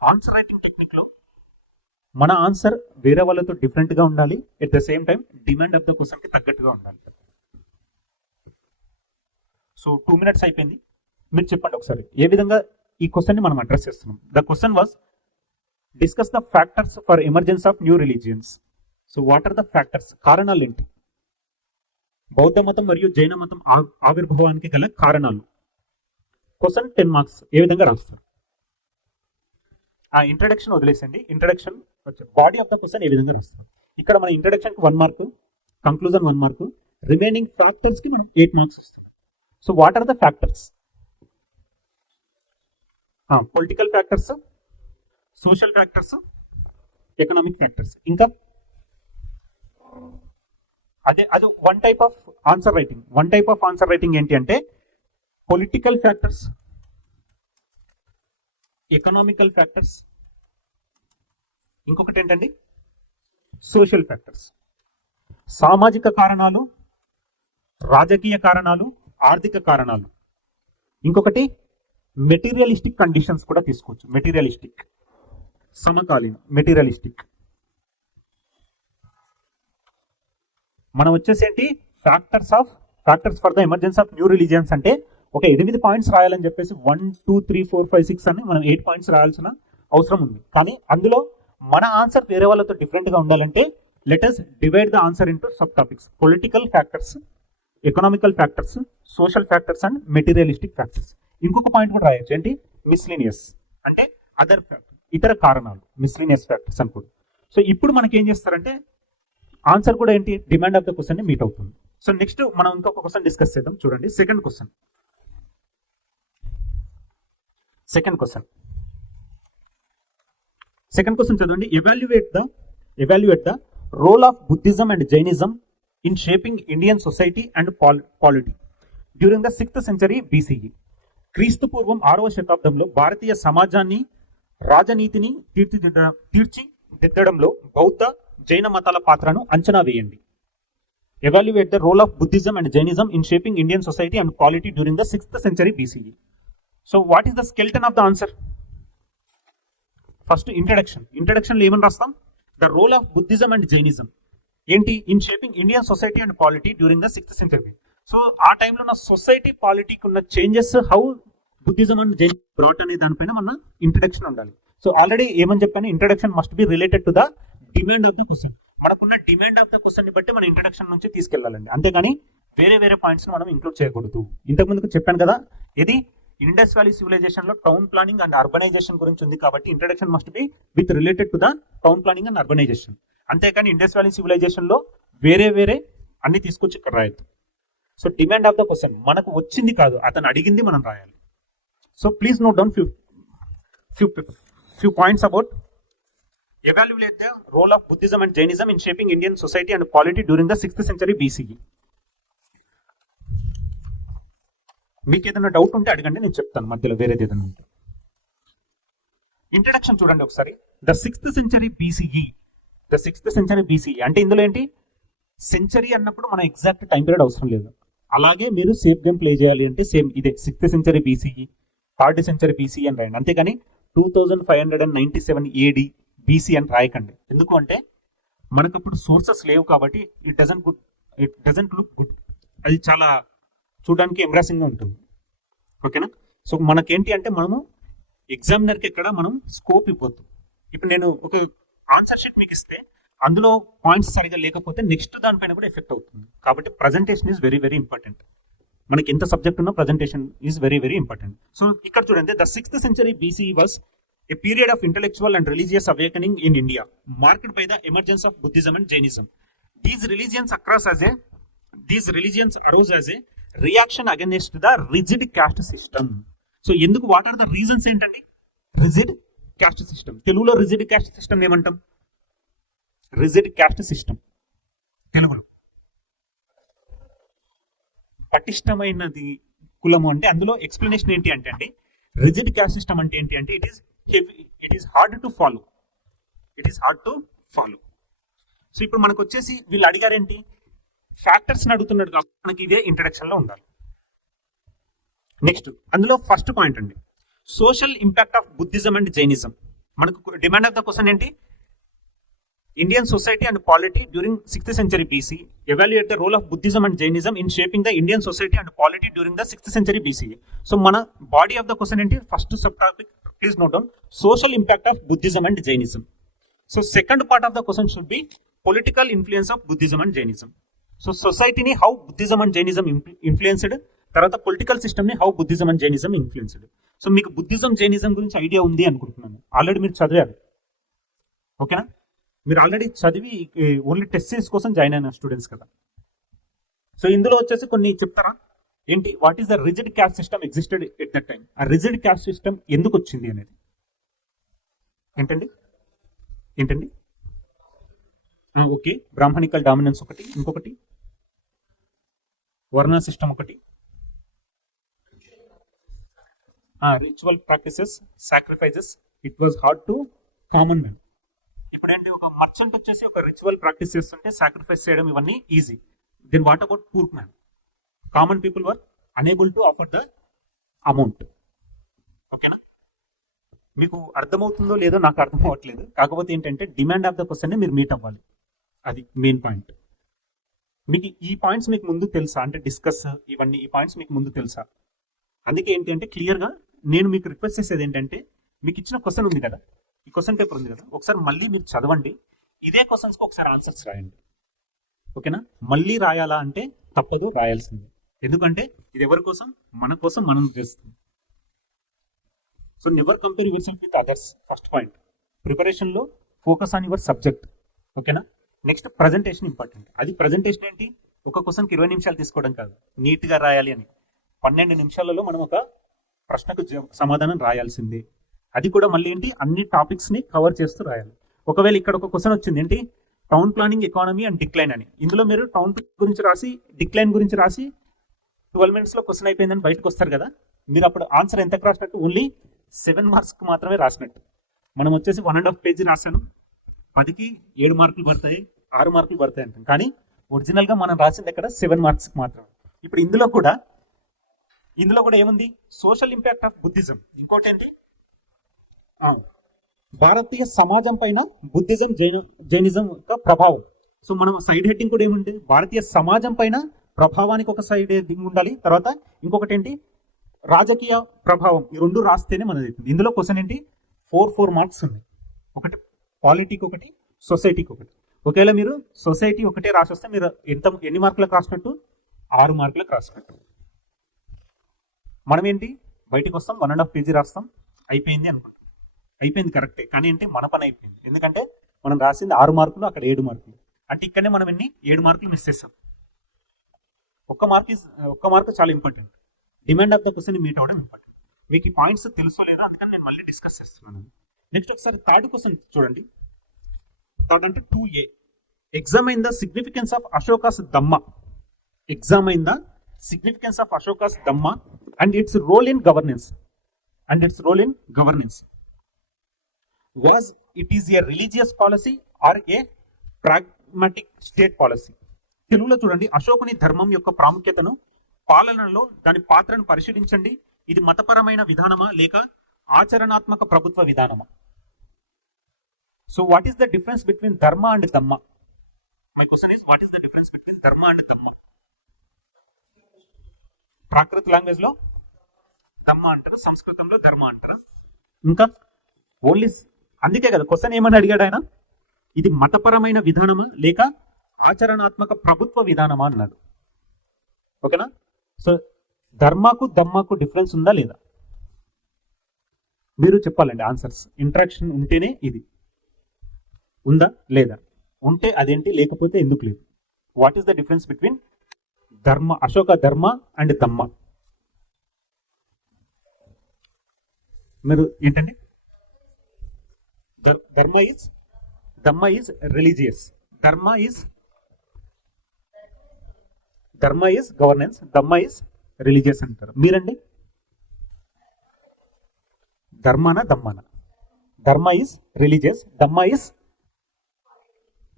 ఆన్సర్ రైటింగ్ టెక్నిక్ లో మన ఆన్సర్ వేరే వాళ్ళతో డిఫరెంట్ గా ఉండాలి, at the same time demand of the question కి తగ్గట్టుగా ఉండాలి. సో 2 minutes అయిపోయింది. మీరు చెప్పండి ఒకసారి ఏ విధంగా ఈ క్వశ్చన్ ని మనం అడ్రస్ చేస్తున్నాం. The question was discuss the factors for emergence of new religions. So what are the factors, కారణాలు ఏంటి? బౌద్ధ మతం మరియు జైన మతం ఆవిర్భావానికి గల కారణాలు. Question 10 marks. ఏ విధంగా రాస్తారు? ఆ ఇంట్రడక్షన్ వదిలేసండి. Introduction body of the question ఏ విధంగా రాస్తారు? ఇక్కడ మన ఇంట్రడక్షన్ కి 1 mark, conclusion 1 mark, remaining factors కి మనం 8 marks ఇస్తాం. So what are the factors? Political factors, social factors, economic factors. ఇంకా అదే one type of answer writing ఏంటి అంటే పొలిటికల్ ఫ్యాక్టర్స్, ఎకనామికల్ ఫ్యాక్టర్స్, ఇంకొకటి ఏంటండి సోషల్ ఫ్యాక్టర్స్. సామాజిక కారణాలు, రాజకీయ కారణాలు, ఆర్థిక కారణాలు. ఇంకొకటి మెటీరియలిస్టిక్ కండిషన్స్ కూడా తీసుకోవచ్చు. మెటీరియలిస్టిక్, సమకాలీన, మెటీరియలిస్టిక్. మనం వచ్చేసి ఏంటి factors for the emergence of new religions అంటే ఒక 8 points రాయాలని చెప్పేసి 1 2 3 4 5 6 అని మనం 8 points రాయాల్సిన అవసరం ఉంది. కానీ అందులో మన ఆన్సర్ వేరే వాళ్ళతో డిఫరెంట్ గా ఉండాలంటే let us divide the answer into sub topics. Political factors, economical factors, social factors and materialistic factors. ఇంకొక పాయింట్ కూడా రాయొచ్చు ఏంటి మిస్లీనియస్ అంటే అదర్ ఫ్యాక్టర్, ఇతర కారణాలు, మిస్లీనియస్ ఫ్యాక్టర్స్ అనుకోండి. సో ఇప్పుడు మనకి ఏం చేస్తారంటే ఆన్సర్ కూడా ఏంటి డిమాండ్ ఆఫ్ ద క్వశ్చన్ ని మీట్ అవుతుంది. సో నెక్స్ట్ మనం ఇంకొక క్వశ్చన్ డిస్కస్ చేద్దాం. చూడండి సెకండ్ క్వశ్చన్ చదవండి. Evaluate the role of Buddhism and Jainism in shaping Indian society and polity during the 6th century BCE. క్రీస్తు పూర్వం 6వ శతాబ్దంలో భారతీయ సమాజాన్ని, రాజనీతిని తీర్చిదిద్దడంలో బౌద్ధ, జైన మతాల పాత్రను అంచనా వేయండి. Evaluate the role of Buddhism and Jainism in shaping Indian society and polity during the 6th century BCE. So what is the skeleton of the answer? First introduction లో ఏమని రాస్తాం? The role of Buddhism and Jainism ఏంటి in shaping Indian society and polity during the 6th century. So ఆ టైంలో ఉన్న society పాలిటీకి ఉన్న changes, how Buddhism and Jain brought అనే దానిపైన మన ఇంట్రడక్షన్ ఉండాలి. సో ఆల్రెడీ ఏమని చెప్పాను, introduction must be related to the demand of the question. మనకున్న డిమాండ్ ఆఫ్ ద క్వశ్చన్ ని బట్టి మన ఇంట్రడక్షన్ నుంచి తీసుకెళ్లాలండి. అంతేగాని వేరే పాయింట్స్ మనం ఇంక్లూడ్ చేయకూడదు. ఇంతకు ముందుకు చెప్పాను కదా, ఇది ఇండస్ వ్యాలీ సివిలైజేషన్ లో టౌన్ ప్లానింగ్ అండ్ అర్బనైజేషన్ గురించి ఉంది కాబట్టి introduction must be with related to the town planning and urbanisation. అంతేకాని ఇండస్ వ్యాలీ సివిలైజేషన్ లో వేరే అన్ని తీసుకొచ్చి ఇక్కడ రాయొద్దు. So demand of the question మనకు వచ్చింది కాదు, అతను అడిగింది మనం రాయాలి. So please note down few points about evaluate the role of Buddhism and Jainism in shaping Indian society and polity during the 6th century BCE. మీకు ఏదైనా డౌట్ ఉంటే అడగండి, నేను చెప్తాను మధ్యలో వేరేది ఏదైనా ఉంటే. ఇంట్రడక్షన్ చూడండి ఒకసారి. ద 6th century BCE అంటే ఇందులో ఏంటి, సెంచరీ అన్నప్పుడు మన ఎగ్జాక్ట్ టైం పీరియడ్ అవసరం లేదు. అలాగే మీరు సేఫ్ గేమ్ ప్లే చేయాలి అంటే సేమ్ ఇదే 6th century BCE, 3rd century BCE అని రాయండి. అంతేగాని 2597 AD BC అని రాయకండి. ఎందుకు అంటే మనకు అప్పుడు సోర్సెస్ లేవు కాబట్టి ఇట్ డజంట్ లుక్ గుడ్. అది చాలా చూడడానికి ఎంబ్రాసింగ్ గా ఉంటుంది. ఓకేనా? సో మనకేంటి అంటే మనము ఎగ్జామినర్ కి ఎక్కడ మనం స్కోప్ ఇవ్వద్దు. ఇప్పుడు నేను ఒక ఆన్సర్ షీట్ మీకు ఇస్తే అందులో పాయింట్స్ సరిగా లేకపోతే నెక్స్ట్ దానిపైన కూడా ఎఫెక్ట్ అవుతుంది. కాబట్టి ప్రజెంటేషన్ ఈజ్ వెరీ ఇంపార్టెంట్. మనకి ఎంత సబ్జెక్ట్ ఉన్నా presentation is very important. So ఇక్కడ చూడండి, the 6th century BCE was a period of intellectual and religious awakening in India, marked by the emergence of Buddhism and Jainism. These religions arose as a reaction against the rigid caste system. So ఎందుకు, what are the reasons ఏంటండి? Rigid caste system. తెలుగులో rigid caste system ఏమంటాం? Rigid caste system తెలుగులో పటిష్టమైనది కులము అంటే అందులో explanation ఏంటి అంటే అండి, రిజిడ్ క్యాస్ట్ సిస్టమ్ అంటే ఏంటి అంటే it is hard to follow. So ఇప్పుడు మనకు వచ్చేసి వీళ్ళు అడిగారేంటి, ఫ్యాక్టర్స్ అడుగుతున్నాడు కాబట్టి మనకి ఇదే ఇంట్రడక్షన్ లో ఉండాలి. నెక్స్ట్ అందులో ఫస్ట్ పాయింట్ అండి, social impact of Buddhism and Jainism. మనకు డిమాండ్ ఆఫ్ ద క్వశ్చన్ ఏంటి, Indian society and polity during 6th century BC. Evaluate the role of Buddhism and Jainism in shaping the Indian society and polity during the 6th century BCE. So, mana body of the question ఏంటి? First subtopic, please note down, social impact of Buddhism and Jainism. So, second part of the question should be political influence of Buddhism and Jainism. So, society ni how Buddhism and Jainism influenced, తర్వాత political system ని how Buddhism and Jainism influenced. So మీకు Buddhism Jainism గురించి idea ఉంది అనుకుంటున్నాను, already మీరు చదివారు, ఓకేనా? మీరు ఆల్రెడీ చదివి ఓన్లీ టెస్ట్ సిరీస్ కోసం జాయిన్ అయిన స్టూడెంట్స్ కదా. సో ఇందులో వచ్చేసి కొన్ని చెప్తారా ఏంటి, what is the rigid caste system existed at that time, ఆ రిజిడ్ క్యాస్ట్ సిస్టమ్ ఎందుకు వచ్చింది అనేది ఏంటండి ఏంటండి ఓకే, బ్రాహ్మణికల్ డామినెన్స్ ఒకటి, ఇంకొకటి వర్ణ సిస్టమ్ ఒకటి, ritual practices, sacrifices, it was hard to common man. ఇప్పుడేంటి, ఒక మర్చెంట్ వచ్చేసి ఒక రిచువల్ ప్రాక్టీస్ చేస్తుంటే సాక్రిఫైస్ చేయడం ఇవన్నీ easy. Then what about poor man? Common people were unable to offer the amount. ఓకేనా? మీకు అర్థమవుతుందో లేదో నాకు అర్థం అవ్వట్లేదు, కాకపోతే ఏంటంటే డిమాండ్ ఆఫ్ ద క్వశ్చన్ ని మీరు మీట్ అవ్వాలి, అది మెయిన్ పాయింట్. మీకు ఈ పాయింట్స్ మీకు ముందు తెలుసా అంటే డిస్కస్ ఇవన్నీ, ఈ పాయింట్స్ మీకు ముందు తెలుసా? అందుకే ఏంటి అంటే క్లియర్గా నేను మీకు రిక్వెస్ట్ చేసేది ఏంటంటే, మీకు ఇచ్చిన క్వశ్చన్ ఉంది కదా, ఈ క్వశ్చన్ పేపర్ ఉంది కదా, ఒకసారి మళ్ళీ మీరు చదవండి, ఇదే క్వశ్చన్స్కి ఒకసారి ఆన్సర్స్ రాయండి, ఓకేనా? మళ్ళీ రాయాలా అంటే తప్పదు, రాయాల్సిందే. ఎందుకంటే ఇది ఎవరి కోసం? మన కోసం మనం చేస్తాం. So never compare yourself with others, first point. ప్రిపరేషన్లో ఫోకస్ ఆన్ యువర్ సబ్జెక్ట్, ఓకేనా? Next presentation important. అది ప్రజెంటేషన్ ఏంటి, ఒక క్వశ్చన్కి 20 నిమిషాలు తీసుకోవడం కాదు, నీట్గా రాయాలి అని 12 నిమిషాలలో మనం ఒక ప్రశ్నకు సమాధానం రాయాల్సిందే. అది కూడా మళ్ళీ ఏంటి, అన్ని టాపిక్స్ ని కవర్ చేస్తూ రాయాలి. ఒకవేళ ఇక్కడ ఒక క్వశ్చన్ వచ్చింది ఏంటి, town planning economy and decline అని, ఇందులో మీరు టౌన్ గురించి రాసి డిక్లైన్ గురించి రాసి 12 minutes లో క్వశ్చన్ అయిపోయిందని బయటకు వస్తారు కదా, మీరు అప్పుడు ఆన్సర్ ఎంతకు రాసినట్టు? ఓన్లీ 7 marks మాత్రమే రాసినట్టు. మనం వచ్చేసి 1.5 పేజీ రాశాను, 10కి 7 మార్కులు పడతాయి, 6 మార్కులు పడతాయి అంటాం, కానీ ఒరిజినల్ గా మనం రాసింది ఎక్కడ 7 marks మాత్రమే. ఇప్పుడు ఇందులో కూడా ఏముంది, సోషల్ ఇంపాక్ట్ ఆఫ్ బుద్ధిజం. ఇంకోటి ఏంటి, భారతీయ సమాజం పైన బుద్ధిజం జైనిజం యొక్క ప్రభావం. సో మనం సైడ్ హెడ్డింగ్ కూడా ఏముంది, భారతీయ సమాజం పైన ప్రభావానికి ఒక సైడ్ హెడ్డింగ్ ఉండాలి, తర్వాత ఇంకొకటి ఏంటి, రాజకీయ ప్రభావం. ఈ రెండు రాస్తేనే మనది అవుతుంది. ఇందులో క్వశ్చన్ ఏంటి, 4 మార్క్స్ ఉన్నాయి, ఒకటి పాలిటీకి ఒకటి, సొసైటీకి ఒకటి. ఒకవేళ మీరు సొసైటీ ఒకటే రాసి వస్తే మీరు ఎన్ని మార్కులకు రాసినట్టు? 6 మార్కులకు రాసినట్టు. మనం ఏంటి, బయటికి వస్తాం, 1.5 పేజీ రాస్తాం, అయిపోయింది అనుకుంటాం. అయిపోయింది కరెక్టే, కానీ ఏంటి, మన పని అయిపోయింది. ఎందుకంటే మనం రాసింది 6 మార్కులు, అక్కడ 7 మార్కులు, అంటే ఇక్కడనే మనం 7 మార్కులు మిస్ చేస్తాం. ఒక్క మార్క్ చాలా important. Demand of the question meet అవ్వడం ఇంపార్టెంట్. మీకు ఈ పాయింట్స్ తెలుసో లేదా, అందుకని నేను మళ్ళీ డిస్కస్ చేస్తున్నాను. నెక్స్ట్ ఒకసారి థర్డ్ క్వశ్చన్ చూడండి. థర్డ్ అంటే 2A. Examine the significance of Ashoka's dhamma. Examine the significance of Ashoka's Dhamma and its role in governance. Was it is a religious policy or a pragmatic state policy? తెలుగులో చూడండి, అశోకుని ధర్మం యొక్క ప్రాముఖ్యతను పాలనలో దాని పాత్రను పరిశీలించండి. ఇది మతపరమైన విధానమా లేక ఆచరణాత్మక ప్రభుత్వ విధానమా? So what is the difference between dharma and dhamma? My question is, what is the difference between dharma and dhamma? Prakrit language లో దమ్మ అంటారు, సంస్కృతంలో ధర్మ అంటారు. ఇంకా ఓన్లీ అందుకే కదా క్వశ్చన్ ఏమని అడిగాడు ఆయన, ఇది మతపరమైన విధానమా లేక ఆచరణాత్మక ప్రభుత్వ విధానమా అన్నాడు. ఓకేనా? సో ధర్మకు దమ్మకు డిఫరెన్స్ ఉందా లేదా మీరు చెప్పాలండి ఆన్సర్స్. ఇంట్రాక్షన్ ఉంటేనే ఇది ఉందా లేదా, ఉంటే అదేంటి, లేకపోతే ఎందుకు లేదు. What is the difference between ధర్మ, అశోక ధర్మ అండ్ దమ్మ? మీరు ఏంటండి, దమ్మ ఈజ్ రిలీజియస్, ధర్మ is governance, Damma is religious అంటారు. మీరండి, ధర్మానా దమ్మానా? ధర్మ is religious, Damma is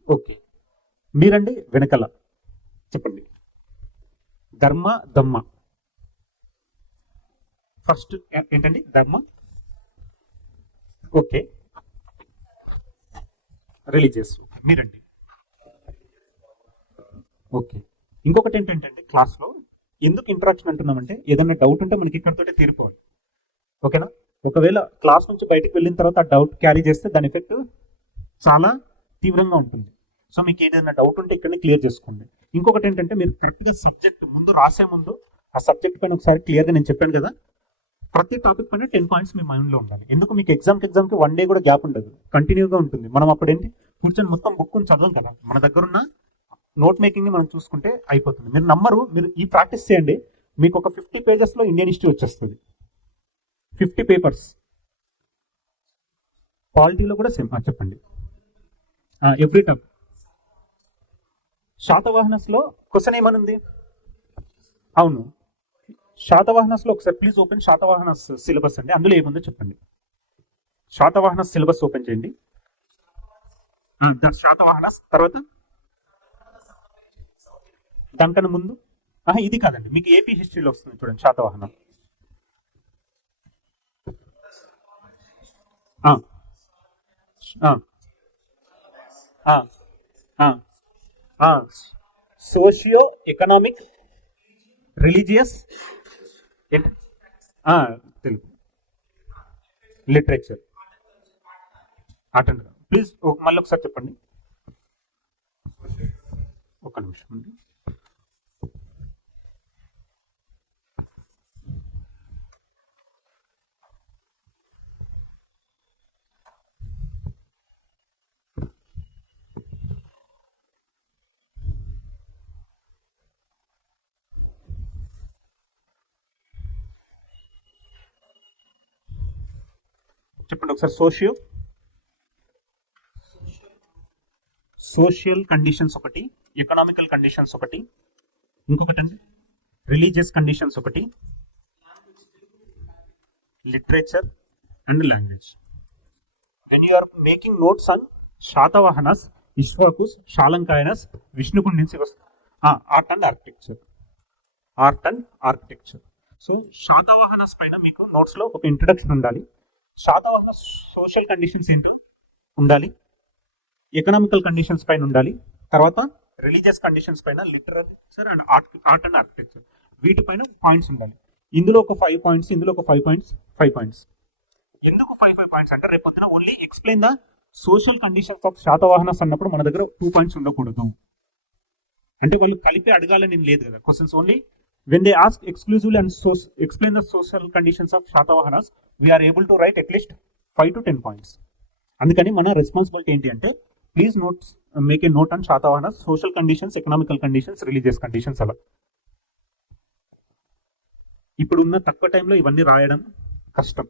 okay. మీరండి వెనకల చెప్పండి, ధర్మ దమ్మ. ఫస్ట్ ఏంటండి, ధర్మ ఓకే, రిలీజియస్. మీరండి. ఓకే. ఇంకొకటి ఏంటంటే క్లాస్లో ఎందుకు ఇంటరాక్షన్ అంటున్నామంటే ఏదైనా డౌట్ ఉంటే మనకి ఇక్కడతోటే తీరిపోవాలి. ఓకేనా? ఒకవేళ క్లాస్ నుంచి బయటకు వెళ్ళిన తర్వాత ఆ డౌట్ క్యారీ చేస్తే దాని ఎఫెక్ట్ చాలా తీవ్రంగా ఉంటుంది. సో మీకు ఏదైనా డౌట్ ఉంటే ఇక్కడనే క్లియర్ చేసుకోండి. ఇంకొకటి ఏంటంటే మీరు కరెక్ట్గా సబ్జెక్ట్ ముందు రాసే ముందు ఆ సబ్జెక్ట్ పైన ఒకసారి క్లియర్గా నేను చెప్పాను కదా, ప్రతి టాపిక్ పైన 10 పాయింట్స్ మీ మైండ్లో ఉండాలి. ఎందుకు మీకు ఎగ్జామ్కి 1 డే కూడా గ్యాప్ ఉండదు, కంటిన్యూగా ఉంటుంది. మనం అప్పుడు ఏంటి కూర్చొని మొత్తం బుక్ చదవం కదా, మన దగ్గర ఉన్న నోట్ మేకింగ్ ని మనం చూసుకుంటే అయిపోతుంది. మీరు నమ్మరు, మీరు ఈ ప్రాక్టీస్ చేయండి, మీకు ఒక 50 పేజెస్ లో ఇండియన్ హిస్టరీ వచ్చేస్తుంది. 50 పేపర్స్. పాలిటీలో కూడా సేమ్. చెప్పండి. ఎవ్రీ టైం శాతవాహనస్ లో క్వశ్చన్ ఏమనుంది? అవును, శాతవాహనస్ లో ఒకసారి ప్లీజ్ ఓపెన్ శాతవాహనస్ సిలబస్ అండి, అందులో ఏముందో చెప్పండి. శాతవాహనస్ సిలబస్ ఓపెన్ చేయండి. శాతవాహనస్ తర్వాత దానికన్నా ముందు ఇది కాదండి, మీకు ఏపీ హిస్టరీలో వస్తుంది చూడండి శాతవాహనం. Socio economic religious Telugu literature attend. Please మళ్ళీ ఒకసారి చెప్పండి. ఒక నిమిషం అండి. చెప్పండి ఒకసారి. సోషల్ కండిషన్స్ ఒకటి, ఎకనామికల్ కండిషన్స్ ఒకటి, ఇంకొకటి అండి రిలీజియస్ కండిషన్స్ ఒకటి, literature and language. When you are making notes on Satavahanas, Ikshvakus, Salankayanas, Vishnukundins, art and architecture. So Satavahanas పైన మీకు నోట్స్ లో ఒక ఇంట్రడక్షన్ ఉండాలి. శాతవాహన సోషల్ కండిషన్స్ ఏంటో ఉండాలి, ఎకనామికల్ కండిషన్స్ పైన ఉండాలి, తర్వాత రిలీజియస్ కండిషన్స్ పైన, literature and art and architecture, వీటిపైన పాయింట్స్ ఉండాలి. ఇందులో ఒక 5 పాయింట్స్, ఇందులో ఒక 5 పాయింట్స్. ఎందుకు 5 పాయింట్స్ అంటే రేపు పొద్దున only explain the social conditions of Satavahanas అన్నప్పుడు మన దగ్గర 2 పాయింట్స్ ఉండకూడదు. అంటే వాళ్ళు కలిపి అడగాలని లేదు కదా questions. Only when they ask exclusively and explain the social conditions of Shatavahanas, we are able to write at least 5 to 10 points. అందుకని మన రెస్పాన్సిబిలిటీ ఏంటి అంటే please notes make a note on Satavahanas social conditions, economical conditions, religious conditions. అలా ఇప్పుడున్న తక్కువ టైంలో ఇవన్నీ రాయడం కష్టం,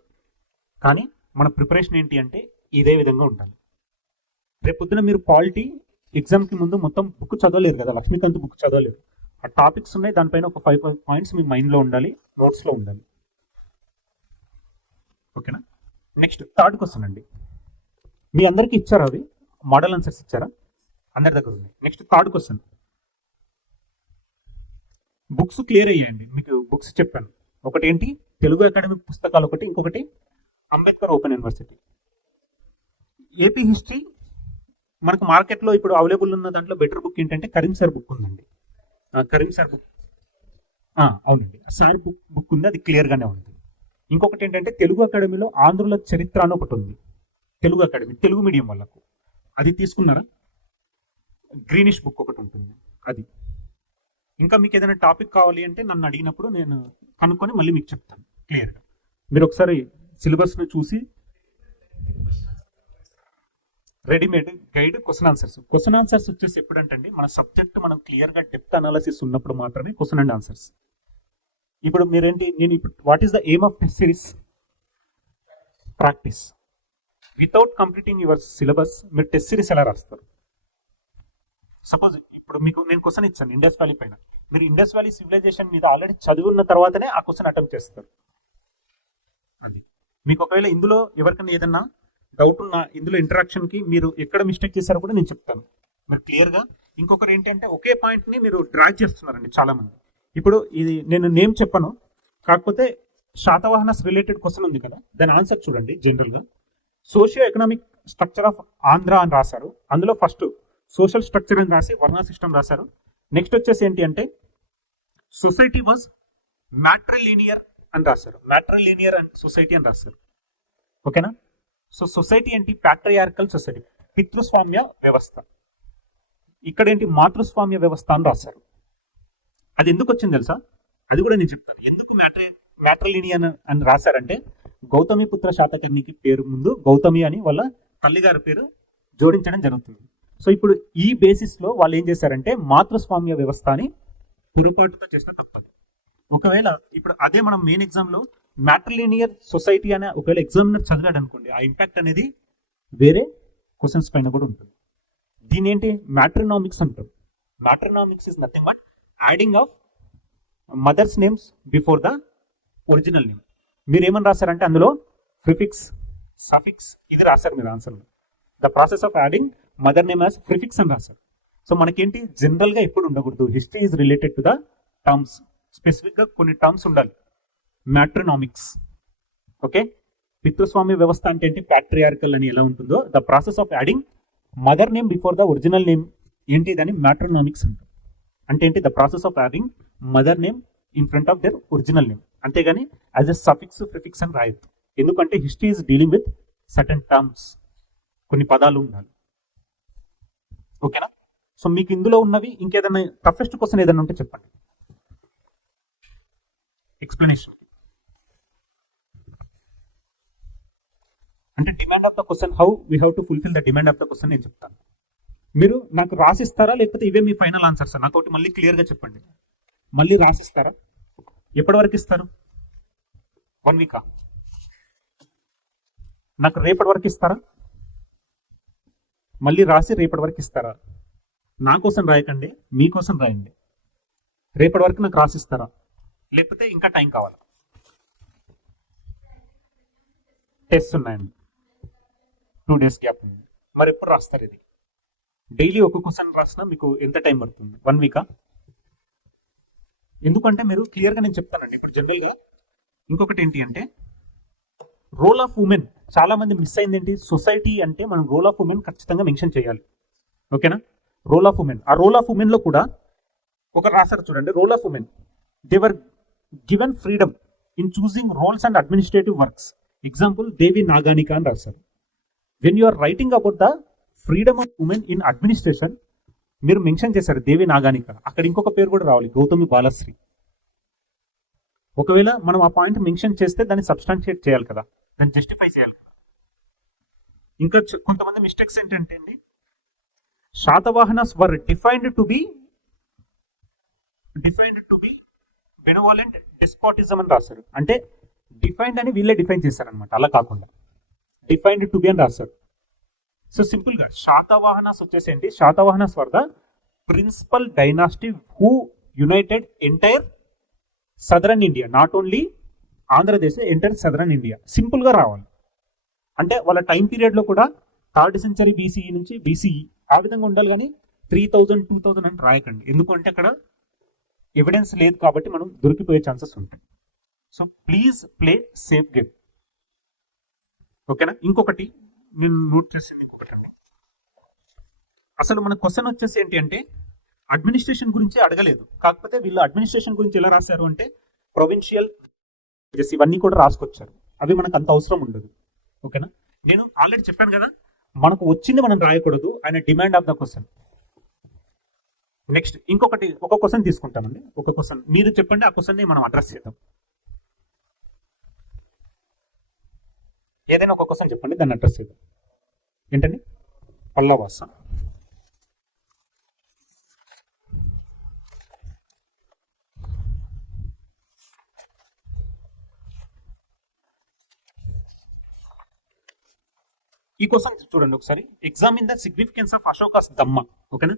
కానీ మన ప్రిపరేషన్ ఏంటి అంటే ఇదే విధంగా ఉండాలి. రేపు పొద్దున మీరు పాలిటీ ఎగ్జామ్కి ముందు మొత్తం బుక్ చదవలేరు కదా, లక్ష్మీకాంత్ బుక్ చదవలేరు. ఆ టాపిక్స్ ఉన్నాయి, దానిపైన ఒక 5 పాయింట్స్ మీ మైండ్లో ఉండాలి, నోట్స్లో ఉండాలి. ఓకేనా? నెక్స్ట్ థర్డ్ క్వశ్చన్ అండి. మీ అందరికీ ఇచ్చారా అవి మోడల్ ఆన్సర్స్ ఇచ్చారా? అందరి దగ్గర ఉన్నాయి. Next third question. Books clear అయ్యాయండి, మీకు బుక్స్ చెప్పాను. ఒకటి ఏంటి తెలుగు అకాడమిక్ పుస్తకాలు ఒకటి, ఇంకొకటి Ambedkar open university. AP history మనకు మార్కెట్లో ఇప్పుడు అవైలబుల్ ఉన్న దాంట్లో బెటర్ బుక్ ఏంటంటే కరీం సార్ బుక్ ఉందండి. కరీం సార్ బుక్ అవునండి, సార్ బుక్ ఉంది, అది క్లియర్గానే ఉంది. ఇంకొకటి ఏంటంటే తెలుగు అకాడమీలో ఆంధ్రుల చరిత్ర అని ఒకటి ఉంది, తెలుగు అకాడమీ తెలుగు మీడియం వాళ్ళకు. అది తీసుకున్నారా? గ్రీనిష్ బుక్ ఒకటి ఉంటుంది అది. ఇంకా మీకు ఏదైనా టాపిక్ కావాలి అంటే నన్ను అడిగినప్పుడు నేను కనుక్కొని మళ్ళీ మీకు చెప్తాను క్లియర్గా. మీరు ఒకసారి సిలబస్ను చూసి రెడీమేడ్ గైడ్ క్వశ్చన్ ఆన్సర్స్ వచ్చేసి ఎప్పుడంటే మన సబ్జెక్ట్ మనం క్లియర్గా డెప్త్ అనాలిసిస్ ఉన్నప్పుడు మాత్రమే క్వశ్చన్ అండ్ ఆన్సర్స్. ఇప్పుడు మీరేంటి, నేను ఇప్పుడు what is the aim of test series? Practice. Without completing your syllabus మీరు టెస్ట్ సిరీస్ ఎలా రాస్తారు? సపోజ్ ఇప్పుడు మీకు నేను క్వశ్చన్ ఇచ్చాను ఇండస్ వ్యాలీ పైన, మీరు ఇండస్ వ్యాలీ సివిలైజేషన్ మీద ఆల్రెడీ చదివి ఉన్న తర్వాతనే ఆ క్వశ్చన్ అటెంప్ట్ చేస్తారు. అది మీకు ఒకవేళ ఇందులో ఎవరికైనా ఏదన్నా డౌట్ ఉన్నా, ఇందులో ఇంటరాక్షన్ కి మీరు ఎక్కడ మిస్టేక్ చేశారో కూడా నేను చెప్తాను, మీరు క్లియర్గా. ఇంకొకరు ఏంటంటే ఒకే పాయింట్ ని మీరు డ్రాగ్ చేస్తున్నారండి చాలా మంది. ఇప్పుడు ఇది నేను నేమ్ చెప్పను, కాకపోతే శాతవాహనస్ రిలేటెడ్ క్వశ్చన్ ఉంది కదా, దాని ఆన్సర్ చూడండి. జనరల్ గా socio economic structure of Andhra అని రాశారు. అందులో ఫస్ట్ సోషల్ స్ట్రక్చర్ అని రాసి వర్ణ సిస్టమ్ రాశారు. నెక్స్ట్ వచ్చేసి ఏంటి అంటే సొసైటీ వాజ్ మ్యాట్రిలీనియర్ అని రాశారు. మ్యాట్రిలీనియర్ అండ్ సొసైటీ అని రాశారు. ఓకేనా? సో సొసైటీ ఏంటి? ప్యాట్రియార్కల్ సొసైటీ, పితృస్వామ్య వ్యవస్థ. ఇక్కడ ఏంటి? మాతృస్వామ్య వ్యవస్థ అని రాశారు. అది ఎందుకు వచ్చింది తెలుసా? అది కూడా నేను చెప్తాను. ఎందుకు మ్యాట్రిలీనియర్ అని రాశారంటే గౌతమి పుత్ర శాతకర్ణికి పేరు ముందు గౌతమి అని వాళ్ళ తల్లిగారి పేరు జోడించడం జరుగుతుంది. సో ఇప్పుడు ఈ బేసిస్ లో వాళ్ళు ఏం చేశారంటే మాతృస్వామ్య వ్యవస్థ అని పొరపాటుతో చేసిన తప్పదు. ఒకవేళ ఇప్పుడు అదే మనం మెయిన్ ఎగ్జామ్ లో మ్యాట్రిలీనియర్ సొసైటీ అనే ఒకవేళ ఎగ్జామినర్ చదివాడు అనుకోండి, ఆ ఇంపాక్ట్ అనేది వేరే క్వశ్చన్స్ పైన కూడా ఉంటుంది. దీని ఏంటి? మ్యాట్రినామిక్స్ అంటారు. Matronymics is nothing but adding of mothers names before the original name. మీరు ఏమని రాశారంటే అందులో ప్రిఫిక్స్, సఫిక్స్ ఇది రాశారు మీరు ఆన్సర్లో. The process of adding mother name as prefix అని రాశారు. సో మనకేంటి జనరల్ గా ఎప్పుడు ఉండకూడదు, history is related to the terms, specific గా కొన్ని టర్మ్స్ ఉండాలి. మ్యాట్రినామిక్స్. ఓకే, పితృస్వామ్య వ్యవస్థ అంటే ఏంటి? ప్యాట్రియార్కల్ అని ఎలా ఉంటుందో the process of adding mother name before the original name ఏంటి? దాన్ని మ్యాట్రినామిక్స్ అంటారు. అంటే ఏంటి? The process of adding mother name in front of their original name. అంతేగాని యాజ్ ఎ సఫిక్స్ ప్రిఫిక్స్ అని రాయొద్దు. ఎందుకంటే history is dealing with certain terms, కొన్ని పదాలు ఉండాలి. ఓకేనా? సో మీకు ఇందులో ఉన్నవి ఇంకేదైనా టఫెస్ట్ క్వశ్చన్ ఏదైనా ఉంటే చెప్పండి. ఎక్స్ప్లెనేషన్ అంటే demand of the question, how we have to fulfil the demand of the question నేను చెప్తాను. మీరు నాకు రాసిస్తారా లేకపోతే ఇవే మీ ఫైనల్ ఆన్సర్స్? నాకు ఒకటి మళ్ళీ క్లియర్ గా చెప్పండి. మళ్ళీ రాసిస్తారా? ఎప్పటి వరకు ఇస్తారు? 1 వీకా? నాకు రేపటి వరకు ఇస్తారా? మళ్ళీ రాసి రేపటి వరకు ఇస్తారా? నా కోసం రాయకండి, మీకోసం రాయండి. రేపటి వరకు నాకు రాసిస్తారా లేకపోతే ఇంకా టైం కావాలా? టెస్ట్ ఉన్నాయండి, 2 days గ్యాప్ ఉంది. మరి ఎప్పుడు రాస్తారు? ఇది డైలీ ఒక క్వశ్చన్ రాసినా మీకు ఎంత టైం పడుతుంది? 1 వీకా? ఎందుకంటే మీరు క్లియర్గా నేను చెప్తానండి. ఇప్పుడు జనరల్గా ఇంకొకటి ఏంటి అంటే రోల్ ఆఫ్ ఉమెన్ చాలా మంది మిస్ అయింది. ఏంటి? సొసైటీ అంటే మనం రోల్ ఆఫ్ ఉమెన్ ఖచ్చితంగా మెన్షన్ చేయాలి. ఓకేనా? రోల్ ఆఫ్ ఉమెన్, ఆ రోల్ ఆఫ్ ఉమెన్ లో కూడా ఒక రాశారు చూడండి. Role of women, they were given freedom in choosing roles and administrative works. Example Devi Naganika అని రాశారు. When you are writing about the freedom of women in administration మీరు mention చేశారు దేవి నాగానిక. అక్కడ ఇంకొక పేరు కూడా రావాలి, గౌతమి బాలశ్రీ. ఒకవేళ మనం ఆ పాయింట్ మెన్షన్ చేస్తే దాన్ని సబ్స్టాన్షియేట్ చేయాలి కదా, దాన్ని జస్టిఫై చేయాలి కదా. ఇంకా కొంతమంది మిస్టేక్స్ ఏంటంటే అండి, శాతవాహనస్ వర్ డిఫైన్డ్ టు బి బెనవాలెంట్ డెస్పాటిజం అని రాశారు. అంటే డిఫైన్డ్ అని వీళ్ళే డిఫైన్ చేశారనమాట, అలా కాకుండా డిఫైన్డ్ టు బి అని రాశారు. సో సింపుల్ గా శాతవాహనస్ వచ్చేసి ఏంటి? Satavahanas were the principal dynasty who united entire southern India, not only Andhradesh, entire southern India. Simple గా రావాలి. అంటే వాళ్ళ టైం పీరియడ్ లో కూడా 3rd century BCE నుంచి BCE ఆ విధంగా ఉండాలి. కానీ 3000 2000 అని రాయకండి. ఎందుకంటే అక్కడ ఎవిడెన్స్ లేదు కాబట్టి మనం దొరికిపోయే ఛాన్సెస్ ఉంటాయి. So please play safe game. ఓకేనా? ఇంకొకటి నేను నోట్ చేసింది ఇంకొకటి అండి, అసలు మన క్వశ్చన్ వచ్చేసి ఏంటి అంటే అడ్మినిస్ట్రేషన్ గురించి అడగలేదు. కాకపోతే వీళ్ళు అడ్మినిస్ట్రేషన్ గురించి ఎలా రాశారు అంటే ప్రొవిన్షియల్ ఇవన్నీ కూడా రాసుకొచ్చారు. అవి మనకు అంత అవసరం ఉండదు. ఓకేనా? నేను ఆల్రెడీ చెప్పాను కదా, మనకు వచ్చింది మనం రాయకూడదు, ఆయన demand of the question. Next ఇంకొకటి, ఒక క్వశ్చన్ తీసుకుంటామండి. ఒక క్వశ్చన్ మీరు చెప్పండి, ఆ క్వశ్చన్ ని మనం అడ్రస్ చేద్దాం. ఏదైనా ఒక క్వశ్చన్ చెప్పండి, దాన్ని అడ్రస్ చేద్దాం. ఏంటండి? పల్లవాస. ఈ క్వశ్చన్ చూడండి ఒకసారి. Examine the significance of Ashoka's dhamma. ఓకేనా?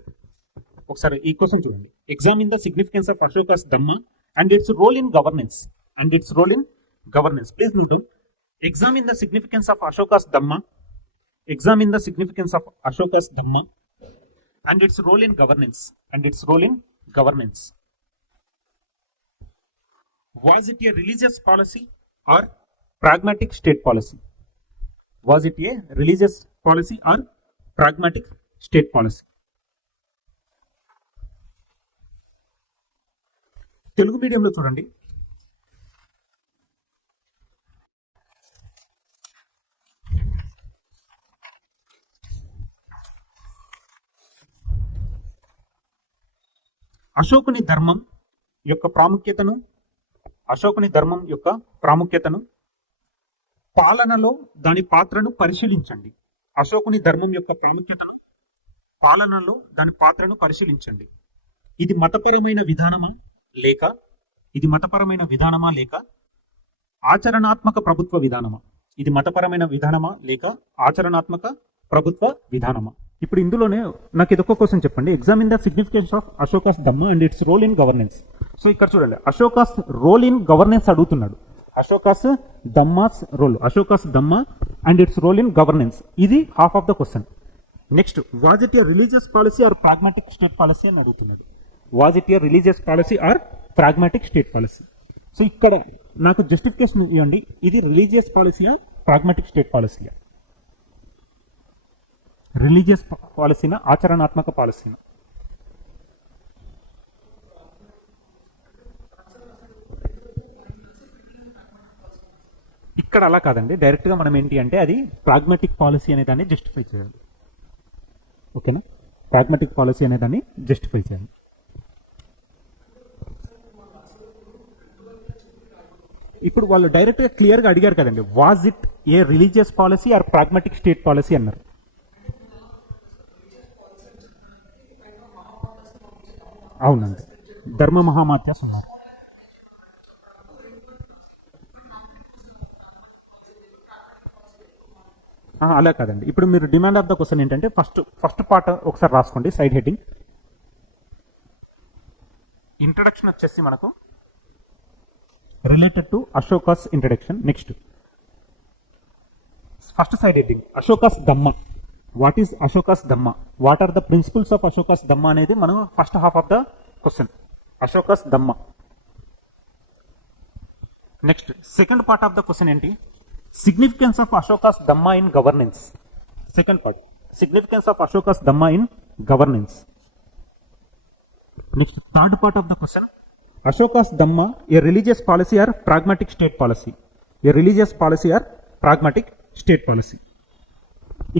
ఒకసారి ఈ క్వశ్చన్ చూడండి. Examine the significance of Ashoka's dhamma and its role in governance. Please note down. Examine the significance of Ashoka's Dhamma. Examine the significance of Ashoka's Dhamma and its role in governance. Was it a religious policy or pragmatic state policy? Was it a religious policy or pragmatic state policy? Telugu మీడియంలో చూడండి, అశోకుని ధర్మం యొక్క ప్రాముఖ్యతను పాలనలో దాని పాత్రను పరిశీలించండి. అశోకుని ధర్మం యొక్క ప్రాముఖ్యతను పాలనలో దాని పాత్రను పరిశీలించండి. ఇది మతపరమైన విధానమా లేక ఆచరణాత్మక ప్రభుత్వ విధానమా? ఇది మతపరమైన విధానమా లేక ఆచరణాత్మక ప్రభుత్వ విధానమా? ఇప్పుడు ఇందులోనే నాకు ఇదొక క్వశ్చన్ చెప్పండి. Examine the significance of Ashoka's Dhamma and its role in governance. So ఇక్కడ చూడండి, అశోకాస్ రోల్ ఇన్ గవర్నెన్స్ అడుగుతున్నాడు. Ashoka's Dhamma and its role in governance, ఇది half of the question. Next, was it a religious policy or pragmatic state policy అని అడుగుతున్నాడు. Was it a religious policy or pragmatic state policy? So ఇక్కడ నాకు justification ఇవ్వండి, ఇది religious పాలసీయా pragmatic state పాలసీయా? Religious పాలసీనా ఆచరణాత్మక పాలసీనా? ఇక్కడ అలా కాదండి, డైరెక్ట్గా మనం ఏంటి అంటే అది ప్రాగ్మాటిక్ పాలసీ అనే దాన్ని జస్టిఫై చేయాలి. ఓకేనా? ప్రాగ్మాటిక్ పాలసీ అనే దాన్ని జస్టిఫై చేయాలి. ఇప్పుడు వాళ్ళు డైరెక్ట్గా క్లియర్గా అడిగారు కదండి, was it a religious policy or pragmatic state policy అన్నారు. అవునండి, ధర్మ మహామాత్యాస్ ఉన్నారు. అలా కాదండి, ఇప్పుడు మీరు డిమాండ్ ఆఫ్ ద క్వశ్చన్ ఏంటంటే ఫస్ట్ పార్ట్ ఒకసారి రాసుకోండి, సైడ్ హెడ్డింగ్. ఇంట్రడక్షన్ వచ్చేసి మనకు related to Ashoka's introduction. Next first side heading Ashoka's Dhamma. What is Ashoka's Dhamma? What are the principles of Ashoka's Dhamma అనేది మనం first half of the question. Ashoka's Dhamma. Next second part of the question ఏంటి? Significance of Ashoka's Dhamma in governance. Second part, significance of Ashoka's Dhamma in governance. Next third part of the question, Ashoka's Dhamma a religious policy or pragmatic state policy? A religious policy or pragmatic state policy?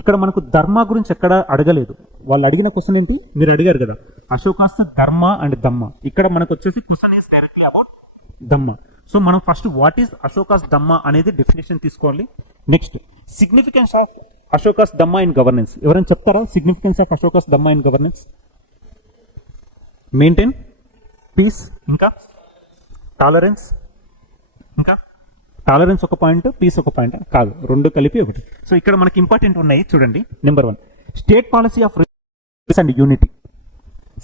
ఇక్కడ మనకు ధర్మ గురించి ఎక్కడ అడగలేదు. వాళ్ళు అడిగిన question ఏంటి? మీరు అడిగారు కదా, అశోకాస్ ధర్మ అండ్ ధమ్మ. ఇక్కడ మనకు వచ్చేసి question is directly about Dhamma. So మనం first what is Ashoka's Dhamma అనేది డెఫినేషన్ తీసుకోవాలి. Next significance of Ashoka's Dhamma in governance. ఎవరైనా చెప్తారా significance of Ashoka's Dhamma in governance? Maintain peace, ఇంకా టాలరెన్స్, ఇంకా టాలరెన్స్ ఒక పాయింట్, పీస్ ఒక పాయింట్ కాదు, రెండు కలిపి ఒకటి. సో ఇక్కడ మనకి ఇంపార్టెంట్ ఉన్నాయి చూడండి. Number 1 state policy of and unity.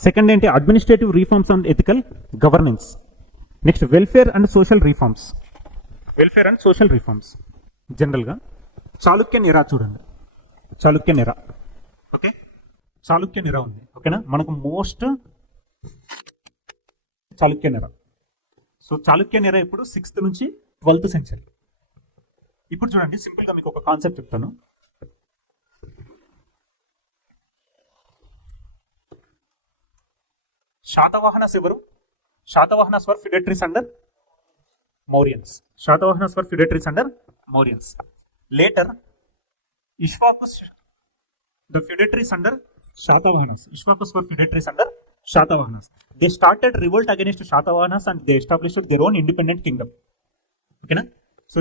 Second ఏంటి? Administrative reforms and ethical governance. Next welfare and social reforms. జనరల్గా చాళుక్యన్ ఎరా చూడండి, చాళుక్యన్ ఎరా. ఓకే, చాళుక్యన్ ఎరా ఉంది. ఓకేనా? మనకు మోస్ట్ చాళుక్యన్ ఎరా. సో చాళుక్యన్ ఎరా ఇప్పుడు 6th నుంచి 12th సెంచరీ. ఇప్పుడు చూడండి, సింపుల్ గా మీకు ఒక కాన్సెప్ట్ చెప్తాను. శాతవాహనస్ ఎవరు? Satavahanas were feudatories under Mauryans. Later Ikshvakus the feudatories under Shatavahanas. Ishvakus were feudatories under Shatavahanas. They started revolt against Shatavahanas and they established their own independent kingdom. ఓకేనా? సో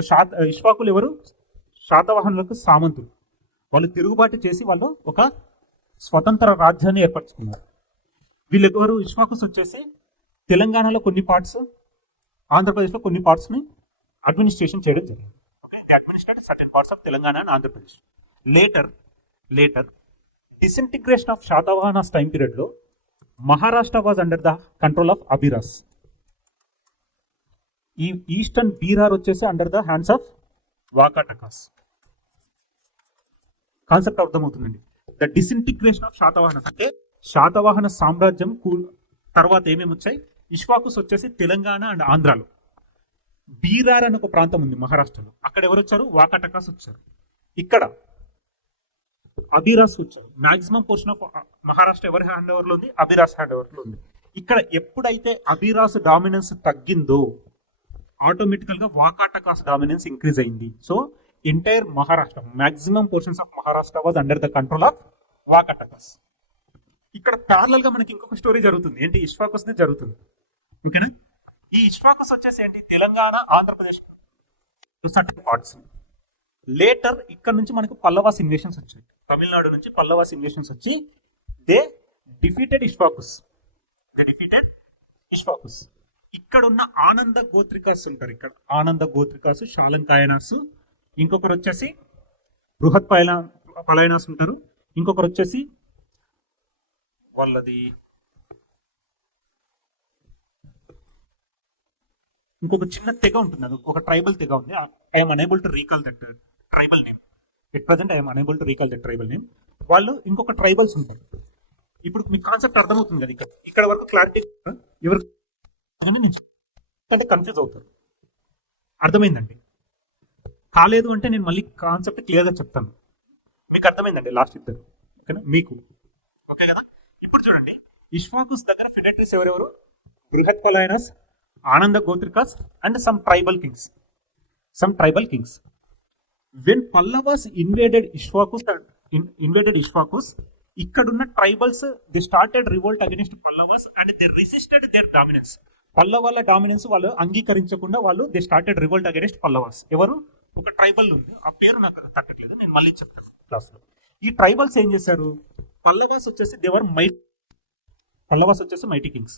ఇష్వాకులు ఎవరు? శాతవాహనులకు సామంతులు. వాళ్ళు తిరుగుబాటు చేసి వాళ్ళు ఒక స్వతంత్ర రాజ్యాన్ని ఏర్పరచుకున్నారు. వీళ్ళు ఎవరు? ఇష్వాకుస్ వచ్చేసి తెలంగాణలో కొన్ని పార్ట్స్, ఆంధ్రప్రదేశ్లో కొన్ని పార్ట్స్ని అడ్మినిస్ట్రేషన్ చేయడం జరిగింది. Okay, they administrated certain parts of Telangana and Andhra Pradesh. Later disintegration of Shatavahanas time period lo Maharashtra was under the control of Abhiras. Eastern Bihar వచ్చేసి under the hands of Vakatakas. Concept అర్థమవుతుందండి. The disintegration of Satavahanas అంటే శాతవాహన సామ్రాజ్యం తర్వాత ఏమేమి వచ్చాయి? ఇష్వాకుస్ వచ్చేసి Telangana and ఆంధ్రాలో. బీరార్ అని ఒక ప్రాంతం ఉంది మహారాష్ట్రలో, అక్కడ ఎవరు వచ్చారు? వాకటకాస్ వచ్చారు. ఇక్కడ అభిరాస్ వచ్చారు. మాక్సిమం పోర్షన్ ఆఫ్ మహారాష్ట్ర ఎవరి హ్యాండ్ ఓవర్ లో ఉంది? అభిరాస్ హ్యాండ్ ఓవర్ లో ఉంది. ఇక్కడ ఎప్పుడైతే అభిరాస్ డామినెన్స్ తగ్గిందో ఆటోమేటికల్ గా వాకాటకాస్ డామినెన్స్ ఇంక్రీజ్ అయింది. So entire Maharashtra, maximum portions of Maharashtra was under the control of Vakatakas. ఇక్కడ ప్యారలల్ గా మనకి ఇంకొక స్టోరీ జరుగుతుంది. ఏంటి? ఇష్వాకుస్ జరుగుతుంది. ఓకేనా? ఈ ఇష్వాకుస్ వచ్చేసి ఏంటి? Telangana, Andhra Pradesh certain parts. Later ఇక్కడ నుంచి మనకు పల్లవాస్ ఇన్వేషన్స్ వచ్చాయి. తమిళనాడు నుంచి పల్లవాస్ ఇన్వేషన్స్ వచ్చి దే డిఫీటెడ్ ఇష్వాకుస్. ఇక్కడ ఉన్న ఆనంద గోత్రికాస్ ఉంటారు. ఇక్కడ ఆనంద గోత్రికాస్, శాలంకాయనాస్, ఇంకొకరు వచ్చేసి బృహత్ పలాయనాస్ ఉంటారు. ఇంకొకరు వచ్చేసి వాళ్ళది ఇంకొక చిన్న తెగ ఉంటుంది. అది ఒక ట్రైబల్ తెగ ఉంది. I'm unable to recall that tribal name. At present I'm unable to recall that tribal name. వాళ్ళు ఇంకొక ట్రైబల్స్ ఉంటారు. ఇప్పుడు మీకు కాన్సెప్ట్ అర్థమవుతుంది కదా. ఇక్కడ వరకు క్లారిటీ ఎవరు అంటే కన్ఫ్యూజ్ అవుతారు. అర్థమైందండి? కాలేదు అంటే నేను మళ్ళీ కాన్సెప్ట్ క్లియర్గా చెప్తాను. మీకు అర్థమైందండి లాస్ట్ ఇద్దరు? ఓకేనా? మీకు ఓకే కదా? ఇప్పుడు చూడండి, ఇష్వాకుస్ దగ్గర ఫిడెట్రీస్ ఎవరెవరు? Brihat Palayanas, Ananda Gotrikas and some tribal kings. When Pallavas invaded Ikshvakus, ఇక్కడున్న tribals they started revolt against Pallavas and they resisted their dominance. పల్లవాల డామినెన్స్ వాళ్ళు అంగీకరించకుండా వాళ్ళు they started revolt against Pallavas. ఎవరు? ఒక ట్రైబల్ ఉంది, ఆ పేరు నాకు తట్టట్లేదు, నేను మళ్ళీ చెప్తాను క్లాస్ లో. ఈ ట్రైబల్స్ ఏం చేశారు? పల్లవాస్ వచ్చేసి దేవర్ మైటీ కింగ్స్.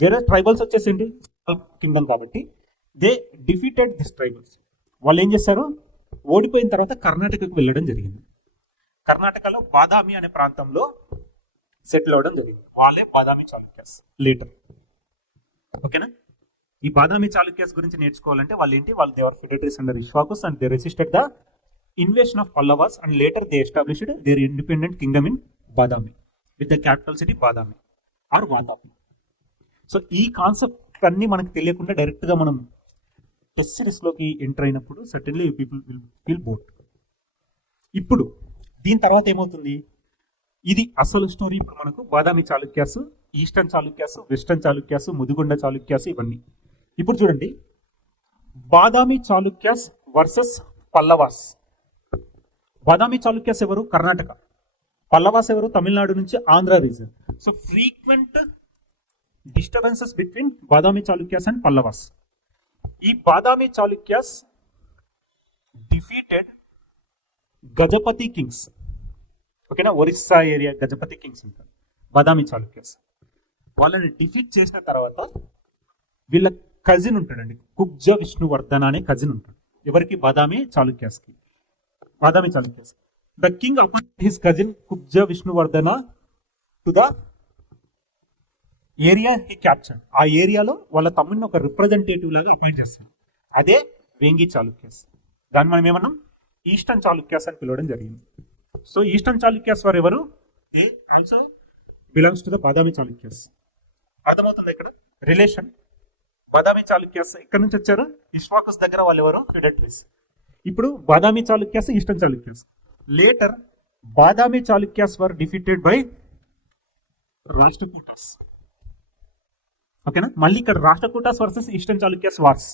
వేరే ట్రైబల్స్ వచ్చేసి ఏంటి? కింగ్డమ్ కాబట్టి దే డిఫీటెడ్ దిస్ ట్రైబల్స్. వాళ్ళు ఏం చేశారు? ఓడిపోయిన తర్వాత కర్ణాటకకు వెళ్ళడం జరిగింది. కర్ణాటకలో బాదామి అనే ప్రాంతంలో సెటిల్ అవ్వడం జరిగింది. వాళ్ళే బాదామి చాళుక్యాస్ లేటర్. ఓకేనా? ఈ బాదామి చాళుక్యాస్ గురించి నేర్చుకోవాలంటే వాళ్ళు ఏంటి? వాళ్ళు they were feudatories under Ikshvakus and they resisted the invasion of Pallavas and later they established their independent kingdom in Badami with the capital city Badami or Vadami. So ఈ కాన్సెప్ట్ అన్ని మనకు తెలియకుండా డైరెక్ట్ గా మనం టెస్ట్ సిరీస్ లోకి ఎంటర్ అయినప్పుడు certainly people will feel bored. ఇప్పుడు దీని తర్వాత ఏమవుతుంది? ఇది అసలు స్టోరీ. ఇప్పుడు మనకు బాదామి చాళుక్యాస్, ఈస్టర్న్ చాళుక్యాస్, వెస్టర్న్ చాళుక్యాస్, ముదిగొండ చాళుక్యాస్, ఇవన్నీ. ఇప్పుడు చూడండి, బాదామి చాళుక్యాస్ వర్సెస్ పల్లవాస్. బాదామి చాళుక్యాస్ ఎవరు? కర్ణాటక. పల్లవాస్ ఎవరు? తమిళనాడు నుంచి Andhra reason. So frequent disturbances between Badami Chalukyas and Pallavas. ఈ బాదామి చాళుక్యాస్ డిఫీటెడ్ గజపతి కింగ్స్. ఓకేనా? ఒరిస్సా ఏరియా గజపతి కింగ్స్ ఉంటారు బాదామి చాళుక్యాస్. వాళ్ళని డిఫీట్ చేసిన తర్వాత వీళ్ళ కజిన్ ఉంటాడండి, కుబ్జ విష్ణువర్ధన అనే కజిన్ ఉంటాడు. ఎవరికి? Badami Chalukyas. The king appoint his cousin Kubja Vishnuvardhana to the area he captured. ఆ ఏరియాలో వాళ్ళ తమ్ముడిని ఒక రిప్రజెంటేటివ్ లాగా అపాయింట్ చేస్తారు. అదే వేంగి చాళుక్యాస్. దాన్ని మనం ఏమన్నాం? ఈస్టర్న్ చాళుక్యాస్ అని పిలవడం జరిగింది. సో ఈస్టర్న్ చాళుక్యాస్ వారు ఎవరు? They also belongs to the Badami Chalukyas. అర్థమవుతుంది ఇక్కడ రిలేషన్. బాదామి చాళుక్యాస్ ఇక్కడ నుంచి వచ్చారు. ఇష్వాకుస్ దగ్గర వాళ్ళు ఎవరు? ఫిడెట్రీస్. ఇప్పుడు Badami Chalukyas, eastern Chalukyas. Later Badami Chalukyas were defeated by Rashtrakutas. ఓకేనా? మళ్ళీ ఇక్కడ Rashtrakutas versus eastern Chalukyas wars.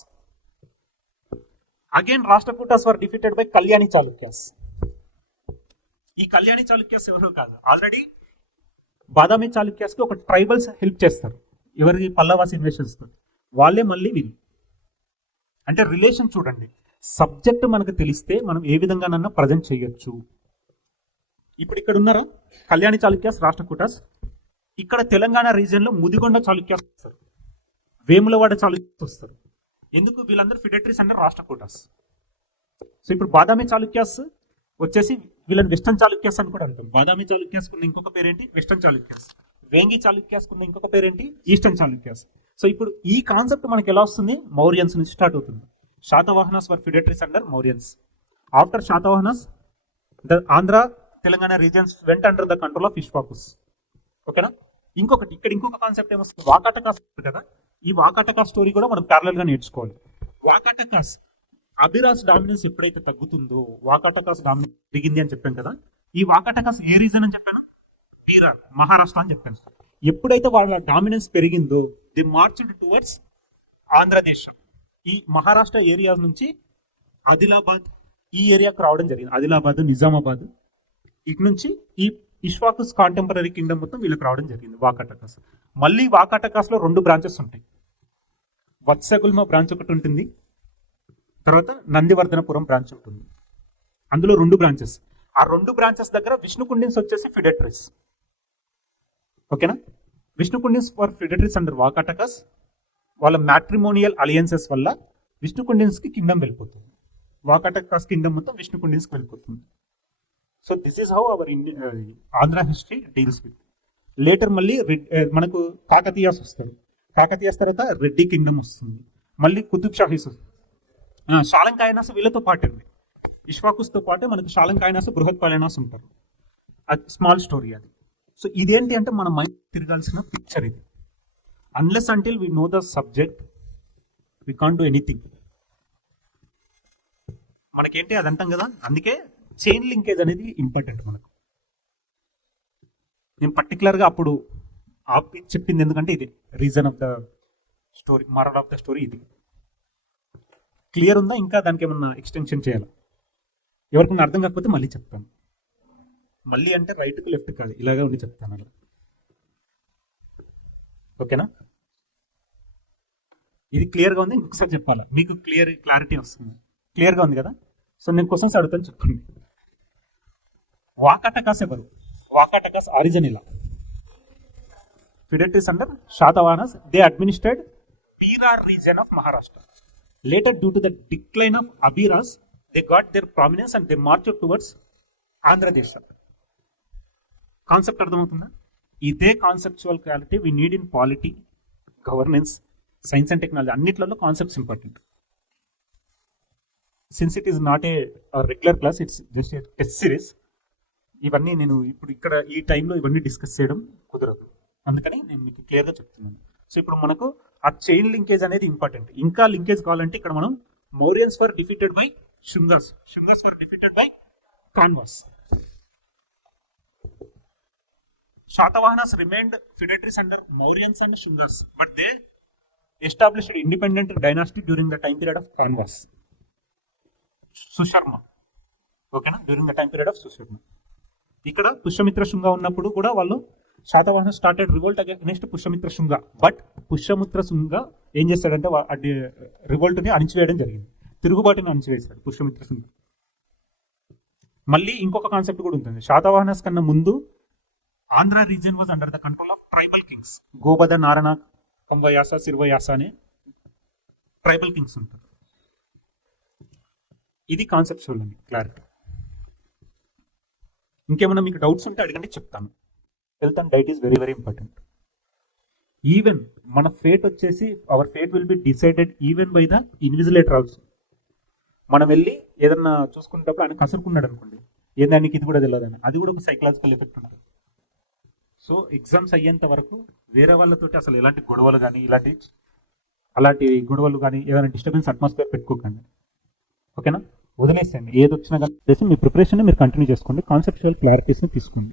Again Rashtrakutas were defeated by Kalyani Chalukyas. ఈ కళ్యాణి చాళుక్యాస్ ఎవరు కాదు, ఆల్రెడీ బాదామి చాళుక్యాస్ కి ఒక ట్రైబల్స్ హెల్ప్ చేస్తారు. ఎవరికి? పల్లవాస్ ఇన్వేషన్స్ తో. వాళ్ళే మళ్ళీ వీళ్ళు. అంటే రిలేషన్ చూడండి, సబ్జెక్ట్ మనకు తెలిస్తే మనం ఏ విధంగానన్నా ప్రజెంట్ చేయొచ్చు. ఇప్పుడు ఇక్కడ ఉన్నారా కళ్యాణి చాళుక్యాస్, రాష్ట్రకూటాస్. ఇక్కడ తెలంగాణ రీజియన్ లో ముదిగొండ చాళుక్యాస్ వస్తారు, వేములవాడ చాళుక్యాస్ వస్తారు. ఎందుకు? వీళ్ళందరూ ఫిడెట్రీస్ అండర్ రాష్ట్రకూటాస్. సో ఇప్పుడు బాదామి చాళుక్యాస్ వచ్చేసి వీళ్ళని వెస్టర్న్ చాళుక్యాస్ అని కూడా అంటాం. బాదామి చాళుక్యాస్ కున్న ఇంకొక పేరేంటి? వెస్టర్న్ చాళుక్యాస్. వేంగి చాళుక్యాస్ కున్న ఇంకొక పేరేంటి? ఈస్టర్న్ చాళుక్యాస్. సో ఇప్పుడు ఈ కాన్సెప్ట్ మనకి ఎలా వస్తుంది? మౌర్యన్స్ నుంచి స్టార్ట్ అవుతుంది. Satavahanas were feudatories under Mauryans. After Satavahanas the Andhra Telangana regions went under the control of Ikshvakus. ఓకేనా? ఇంకొకటి ఇక్కడ ఇంకొక కాన్సెప్ట్ ఏమొస్తుంది? వాకాటకాస్ కదా. ఈ వాకాటకా స్టోరీ కూడా మనం ప్యారలల్ గా నేర్చుకోవాలి. వాకాటకాస్ అభిరాస్ డామినెన్స్ ఎప్పుడైతే తగ్గుతుందో వాకాటకాస్ డామినెన్స్ పెరిగింది అని చెప్పాను కదా. ఈ వాకాటకాస్ ఏ రీజన్ అని చెప్పాను? బీరార్, మహారాష్ట్ర అని చెప్పాను. ఎప్పుడైతే వాళ్ళ డామినెన్స్ పెరిగిందో ది మార్చ్డ్ టువర్డ్స్ ఆంధ్రదేశం. ఈ మహారాష్ట్ర ఏరియాస్ నుంచి ఆదిలాబాద్ ఈ ఏరియాకు రావడం జరిగింది. ఆదిలాబాద్, నిజామాబాద్, ఇటు నుంచి ఈ ఇష్వాకుస్ కాంటెంపరీ కింగ్డమ్ మొత్తం వీళ్ళకి రావడం జరిగింది. వాకాటకాస్. మళ్ళీ వాకాటకాస్ లో 2 బ్రాంచెస్ ఉంటాయి. వత్సగుల్మ బ్రాంచ్ ఒకటి ఉంటుంది, తర్వాత నందివర్ధనపురం బ్రాంచ్ ఉంటుంది. అందులో 2 బ్రాంచెస్. ఆ 2 బ్రాంచెస్ దగ్గర విష్ణుకుండిన్స్ వచ్చేసి ఫిడెట్రీస్. ఓకేనా? Vishnukundins for feudatories under Vakatakas. వాళ్ళ మ్యాట్రిమోనియల్ అలయన్సెస్ వల్ల విష్ణుకుండిన్స్ కి కింగ్డమ్ వెళ్ళిపోతుంది. వాకాటకాస్ కింగ్డమ్ మొత్తం విష్ణుకుండిన్స్ కి వెళ్ళిపోతుంది. So this is how our Andhra history deals with. Later మళ్ళీ మనకు కాకతీయాస్ వస్తాయి. కాకతీయాస్ తర్వాత రెడ్డి కింగ్డమ్ వస్తుంది. మళ్ళీ కుతుబ్ షాహీస్ వస్తుంది. షాలంకాయనాస్ వీళ్ళతో పాటు ఉంది. ఇష్వాకుస్ తో పాటు మనకు షాలంకాయనాస్, బృహత్పాలనాస్ ఉంటారు. అది స్మాల్ స్టోరీ అది. సో ఇదేంటి అంటే మన మైండ్ తిరగాల్సిన పిక్చర్ ఇది. Unless until we know the subject we can't do anything. మనకేంటి అది అంటాం కదా, అందుకే చైన్ లింకేజ్ అనేది ఇంపార్టెంట్ మనకు. నేను పర్టికులర్గా అప్పుడు చెప్పింది ఎందుకంటే ఇది reason of the story, murrel of the story ఇది. క్లియర్ ఉందా? ఇంకా దానికి ఏమన్నా ఎక్స్టెన్షన్ చేయాలా? ఎవరికైనా అర్థం కాకపోతే మళ్ళీ చెప్తాను. మళ్ళీ అంటే రైట్కి లెఫ్ట్ కాదు, ఇలాగే ఉండి చెప్తాను అలా. ఓకేనా? ఇది క్లియర్గా ఉంది. ఇంకొకసారి చెప్పాలా మీకు క్లారిటీ వస్తుంది. క్లియర్గా ఉంది కదా? సో నేను క్వశ్చన్స్ అడుగుతాను, చెప్పండి. వాకాటకాస్ ఎవరు? వాకాటకాస్ ఆరిజిన్ ఇలా. Feudatories under Satavahanas. They administrate Berar region of Maharashtra. Later, due to the decline of Abiras, they got their prominence and they marched towards Andhra Desha. Concept అర్థమవుతుందా? ఇదే conceptual quality we need in polity, governance, science and technology. అన్నిట్లలో concepts important. Since it is not a regular class, it's just a test series. ఇవన్నీ నేను ఇప్పుడు ఇక్కడ ఈ టైంలో ఇవన్నీ డిస్కస్ చేయడం కుదరదు. అందుకని నేను మీకు క్లియర్గా చెప్తున్నాను. సో ఇప్పుడు మనకు ఆ చైన్ లింకేజ్ అనేది ఇంపార్టెంట్. ఇంకా లింకేజ్ కావాలంటే ఇక్కడ మనం Mauryans were defeated by Shungas, Shungas were defeated by Kanvas. Satavahanas remained feudatories under Mauryans and Shungas, but they established independent dynasty during the time period of Kanvas. Susharma. ఓకేనా? During the time period of Susharma. ఇక్కడ పుష్యమిత్ర శుంగ ఉన్నప్పుడు కూడా వాళ్ళు Satavahana started revolt against Pushyamitra Shunga. But Pushyamitra Shunga ఏం చేస్తాడంటే రివోల్ట్ని అణిచివేయడం జరిగింది, తిరుగుబాటుని అణిచివేశాడు పుష్యమిత్ర శుంగ. మళ్ళీ ఇంకొక కాన్సెప్ట్ కూడా ఉంటుంది. శాతవాహనస్ కన్నా ముందు Andhra region was under the control of tribal kings. Gobada, Narana, Kamvayasa, Sirvayasa అనే ట్రైబల్ కింగ్స్ ఉంటారు. ఇది కాన్సెప్చువల్ అండి, క్లారిటీ. ఇంకేమైనా మీకు డౌట్స్ ఉంటే అడగండి, చెప్తాను. Health and diet is very very important. Even మన ఫేట్ వచ్చేసి our fate will be decided even by the invigilator also. మనం వెళ్ళి ఏదన్నా చూసుకునేటప్పుడు ఆయన కసురుకున్నాడు అనుకోండి, ఏదానికి ఇది కూడా తెలియదని, అది కూడా ఒక సైకలాజికల్ ఎఫెక్ట్ ఉంటుంది. సో ఎగ్జామ్స్ అయ్యేంత వరకు వేరే వాళ్ళతోటి అసలు ఎలాంటి గొడవలు కానీ అలాంటి గొడవలు కానీ ఏదైనా డిస్టర్బెన్స్ అట్మాస్ఫియర్ పెట్టుకోకండి. ఓకేనా? వదిలేసేయండి. ఏది వచ్చినా కానీ మీ ప్రిపరేషన్ మీరు కంటిన్యూ చేసుకోండి. కాన్సెప్చువల్ క్లారిటీస్ని తీసుకోండి.